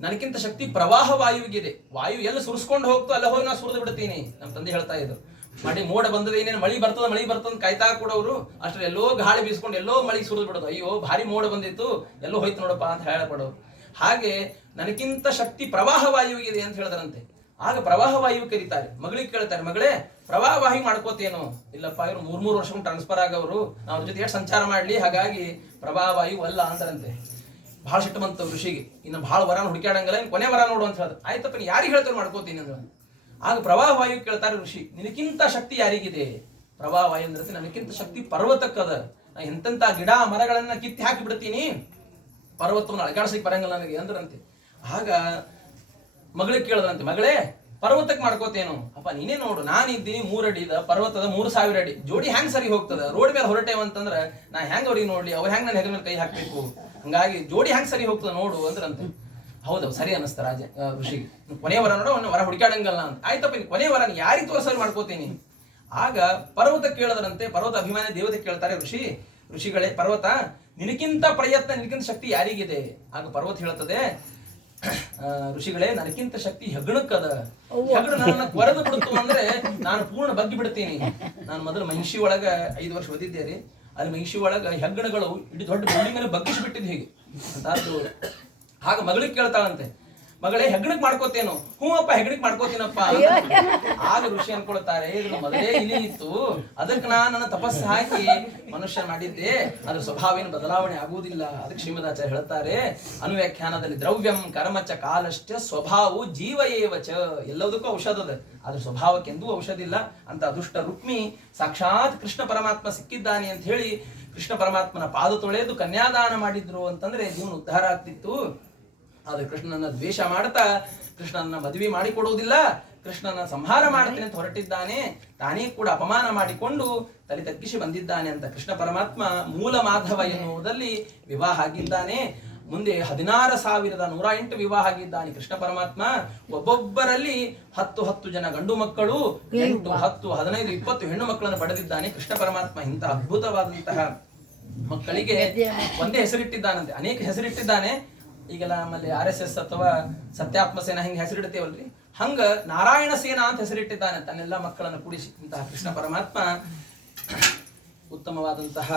ನನಗಿಂತ ಶಕ್ತಿ ಪ್ರವಾಹ ವಾಯುವಿಗಿದೆ. ವಾಯು ಎಲ್ಲ ಸುರಿಸ್ಕೊಂಡು ಹೋಗ್ತು, ಅಲ್ಲ ಹೋಗಿ ನಾ ಸುರಿದು ಬಿಡ್ತೀನಿ. ನಮ್ಮ ತಂದೆ ಹೇಳ್ತಾ ಇದ್ರು, ಮಾಡಿ ಮೋಡ ಬಂದದ, ಏನೇನು ಮಳಿ ಬರ್ತದ ಕಾಯ್ತಾ ಕೊಡೋರು, ಅಷ್ಟ್ರಲ್ಲಿ ಎಲ್ಲೋ ಗಾಳಿ ಬೀಸ್ಕೊಂಡು ಎಲ್ಲೋ ಮಳಿ ಸುರಿದು ಬಿಡೋದು. ಅಯ್ಯೋ ಭಾರಿ ಮೋಡ ಬಂದಿತ್ತು, ಎಲ್ಲೋ ಹೋಯ್ತು ನೋಡಪ್ಪ ಅಂತ ಹೇಳಪಡೋರು. ಹಾಗೆ ನನಗಿಂತ ಶಕ್ತಿ ಪ್ರವಾಹ ವಾಯುವಿಗಿದೆ ಅಂತ ಹೇಳಿದ್ರಂತೆ. ಆಗ ಪ್ರವಾಹ ವಾಯು ಕರೀತಾರೆ, ಮಗಳಿಗೆ ಕೇಳ್ತಾರೆ, ಮಗಳೇ ಪ್ರವಾಹ ವಾಯು ಮಾಡ್ಕೋತೇನು? ಇಲ್ಲಪ್ಪ ಇವ್ರು 3 ವರ್ಷ ಟ್ರಾನ್ಸ್ಫರ್ ಆಗವರು, ನಾವು ಅವ್ರ ಜೊತೆ ಎಷ್ಟು ಸಂಚಾರ ಮಾಡ್ಲಿ, ಹಾಗಾಗಿ ಪ್ರವಾಹ ವಾಯು ಅಲ್ಲ ಅಂತಾರಂತೆ. ಬಹಳ ಸಿಟ್ಟು ಬಂತು ಋಷಿಗೆ, ಇನ್ನು ಬಹಳ ವರನ ಹುಡುಕ್ಯಾಡಂಗಲ್ಲ, ಇನ್ನು ಕೊನೆ ವರ ನೋಡು ಅಂತ ಹೇಳಿದ್ರು. ಆಯ್ತಪ್ಪ ನೀ ಯಾರಿಗೆ ಹೇಳ್ತಾರೆ ಮಾಡ್ಕೋತೀನಿ ಅಂದ್ರೆ. ಆಗ ಪ್ರವಾಹ ವಾಯು ಕೇಳ್ತಾರೆ ಋಷಿ, ನಿನಕ್ಕಿಂತ ಶಕ್ತಿ ಯಾರಿಗಿದೆ? ಪ್ರವಾಹ ವಾಯು ಅಂದ್ರೆ ನನಕ್ಕಿಂತ ಶಕ್ತಿ ಪರ್ವತಕ್ಕದ. ನಾ ಎಂತೆಂತ ಗಿಡ ಮರಗಳನ್ನ ಕಿತ್ತಿ ಹಾಕಿ ಬಿಡ್ತೀನಿ, ಪರ್ವತವನ್ನು ಅಳಗಾಡಿಸ್ಲಿಕ್ಕೆ ಬರಂಗಿಲ್ಲ ನನಗೆ ಅಂದ್ರಂತೆ. ಆಗ ಮಗಳಿಗೆ ಕೇಳಿದ್ರಂತೆ, ಮಗಳೇ ಪರ್ವತಕ್ಕೆ ಮಾಡ್ಕೋತೇನು? ಅಪ್ಪ ನೀನೇ ನೋಡು, ನಾನಿದ್ದೀನಿ 3 ಅಡಿದ ಪರ್ವತದ 3000 ಅಡಿ, ಜೋಡಿ ಹೆಂಗ್ ಸರಿ ಹೋಗ್ತದ? ರೋಡ್ ಮೇಲೆ ಹೊರಟೇವ ಅಂತಂದ್ರೆ ನಾ ಹೆಂಗ್ ಅವ್ರಿಗೆ ನೋಡ್ಲಿ, ಅವ್ರು ಹೆಂಗ್ ನನ್ನ ಹೆಗಲ ಮೇಲೆ ಕೈ ಹಾಕ್ಬೇಕು, ಹಂಗಾಗಿ ಜೋಡಿ ಹೆಂಗ್ ಸರಿ ಹೋಗ್ತದ ನೋಡು ಅಂದ್ರಂತೆ. ಹೌದು ಸರಿ ಅನ್ನಿಸ್ತ ಋಷಿಗೆ, ಕೊನೆಯ ವರ ನೋಡು, ಅವನ ವರ ಹುಡುಕಾಡಂಗಲ್ಲ ಅಂತ. ಆಯ್ತಪ್ಪ ಇನ್ನು ಕೊನೆಯ ವರ ಯಾರಿಗೆ ತೋರಿಸಲು ಮಾಡ್ಕೋತೀನಿ? ಆಗ ಪರ್ವತ ಕೇಳದ್ರಂತೆ, ಪರ್ವತ ಅಭಿಮಾನಿ ದೇವತೆ ಕೇಳ್ತಾರೆ, ಋಷಿಗಳೇ ಪರ್ವತ ನಿನಕ್ಕಿಂತ ಪ್ರಯತ್ನ, ನಿನಕ್ಕಿಂತ ಶಕ್ತಿ ಯಾರಿಗಿದೆ? ಆಗ ಪರ್ವತ ಹೇಳ್ತದೆ, ಋಷಿಗಳೇ ನನಕ್ಕಿಂತ ಶಕ್ತಿ ಹೆಗ್ಗಣಕ್ಕದ. ಹೆಗ್ಗಣ ನನ್ನ ಕೊರೆದು ಬಿಡ್ತು ಅಂದ್ರೆ ನಾನು ಪೂರ್ಣ ಬಗ್ಗಿ ಬಿಡ್ತೀನಿ. ನಾನು ಮೊದಲು ಮಹಿಷಿ ಒಳಗ 5 ವರ್ಷ ಓದಿದ್ದೇರಿ, ಅಲ್ಲಿ ಮಹಿಷಿ ಒಳಗ ಹೆಗ್ಗಣಗಳು ಇಡೀ ದೊಡ್ಡ ಬಿಲ್ಡಿಂಗ್ ಅನ್ನು ಬಗ್ಗಿಸಿಬಿಟ್ಟಿದ್ ಹೀಗೆ ಅಂತಾದ್ರು. ಆಗ ಮಗಳಿಗೆ ಕೇಳ್ತಾಳಂತೆ, ಮಗಳೇ ಹೆಗ್ಗಣಕ್ ಮಾಡ್ಕೋತೇನು? ಹ್ಞೂ ಅಪ್ಪ ಹೆಗ್ಗಣಕ್ ಮಾಡ್ಕೋತೀನಪ್ಪ. ಆಗ ಋಷಿ ಅನ್ಕೊಳ್ತಾರೆ, ಇದ್ರ ಮೊದಲೇ ಇಲಿ ಇತ್ತು, ಅದಕ್ಕೆ ನಾನು ತಪಸ್ಸು ಹಾಕಿ ಮನುಷ್ಯ ಮಾಡಿದ್ದೆ, ಅದ್ರ ಸ್ವಭಾವೇನು ಬದಲಾವಣೆ ಆಗುವುದಿಲ್ಲ. ಅದಕ್ಕೆ ಶ್ರೀಮದಾಚಾರ್ಯ ಹೇಳ್ತಾರೆ, ಅನುವ್ಯಾಖ್ಯಾನದಲ್ಲಿ ದ್ರವ್ಯಂ ಕರ್ಮಚ ಕಾಲಶ್ಚ ಸ್ವಭಾವ ಜೀವ ಏವಚ. ಎಲ್ಲದಕ್ಕೂ ಔಷಧ ಅದ, ಅದ್ರ ಸ್ವಭಾವಕ್ಕೆ ಎಂದೂ ಔಷಧ ಇಲ್ಲ ಅಂತ. ಅದೃಷ್ಟ ರುಕ್ಮಿ ಸಾಕ್ಷಾತ್ ಕೃಷ್ಣ ಪರಮಾತ್ಮ ಸಿಕ್ಕಿದ್ದಾನೆ ಅಂತ ಹೇಳಿ ಕೃಷ್ಣ ಪರಮಾತ್ಮನ ಪಾದ ತೊಳೆದು ಕನ್ಯಾದಾನ ಮಾಡಿದ್ರು ಅಂತಂದ್ರೆ ಜೀವನ ಉದ್ಧಾರ ಆಗ್ತಿತ್ತು. ಆದ್ರೆ ಕೃಷ್ಣನ ದ್ವೇಷ ಮಾಡ್ತಾ ಕೃಷ್ಣನ ಮದುವೆ ಮಾಡಿಕೊಡುವುದಿಲ್ಲ, ಕೃಷ್ಣನ ಸಂಹಾರ ಮಾಡ್ತೇನೆ ಅಂತ ಹೊರಟಿದ್ದಾನೆ. ತಾನೇ ಕೂಡ ಅಪಮಾನ ಮಾಡಿಕೊಂಡು ತಲೆ ತಗ್ಗಿಸಿ ಬಂದಿದ್ದಾನೆ ಅಂತ ಕೃಷ್ಣ ಪರಮಾತ್ಮ ಮೂಲ ಮಾಧವ ಎನ್ನುವುದಲ್ಲಿ ವಿವಾಹ ಆಗಿದ್ದಾನೆ. ಮುಂದೆ 16,108 ವಿವಾಹ ಆಗಿದ್ದಾನೆ ಕೃಷ್ಣ ಪರಮಾತ್ಮ. ಒಬ್ಬೊಬ್ಬರಲ್ಲಿ 10 ಜನ ಗಂಡು ಮಕ್ಕಳು, 8, 10, 15, 20 ಹೆಣ್ಣು ಮಕ್ಕಳನ್ನು ಪಡೆದಿದ್ದಾನೆ ಕೃಷ್ಣ ಪರಮಾತ್ಮ. ಇಂತಹ ಅದ್ಭುತವಾದಂತಹ ಮಕ್ಕಳಿಗೆ ಒಂದೇ ಹೆಸರಿಟ್ಟಿದ್ದಾನಂತೆ, ಅನೇಕ ಹೆಸರಿಟ್ಟಿದ್ದಾನೆ. ಈಗೆಲ್ಲ ನಮ್ಮಲ್ಲಿ RSS ಅಥವಾ ಸತ್ಯಾತ್ಮ ಸೇನಾ ಹಿಂಗೆ ಹೆಸರಿಡ್ತೇವಲ್ರಿ, ಹಂಗ ನಾರಾಯಣ ಸೇನಾ ಅಂತ ಹೆಸರಿಟ್ಟಿದ್ದಾನೆ ತನ್ನೆಲ್ಲ ಮಕ್ಕಳನ್ನು ಕೂಡಿಸಿ. ಇಂತಹ ಕೃಷ್ಣ ಪರಮಾತ್ಮ ಉತ್ತಮವಾದಂತಹ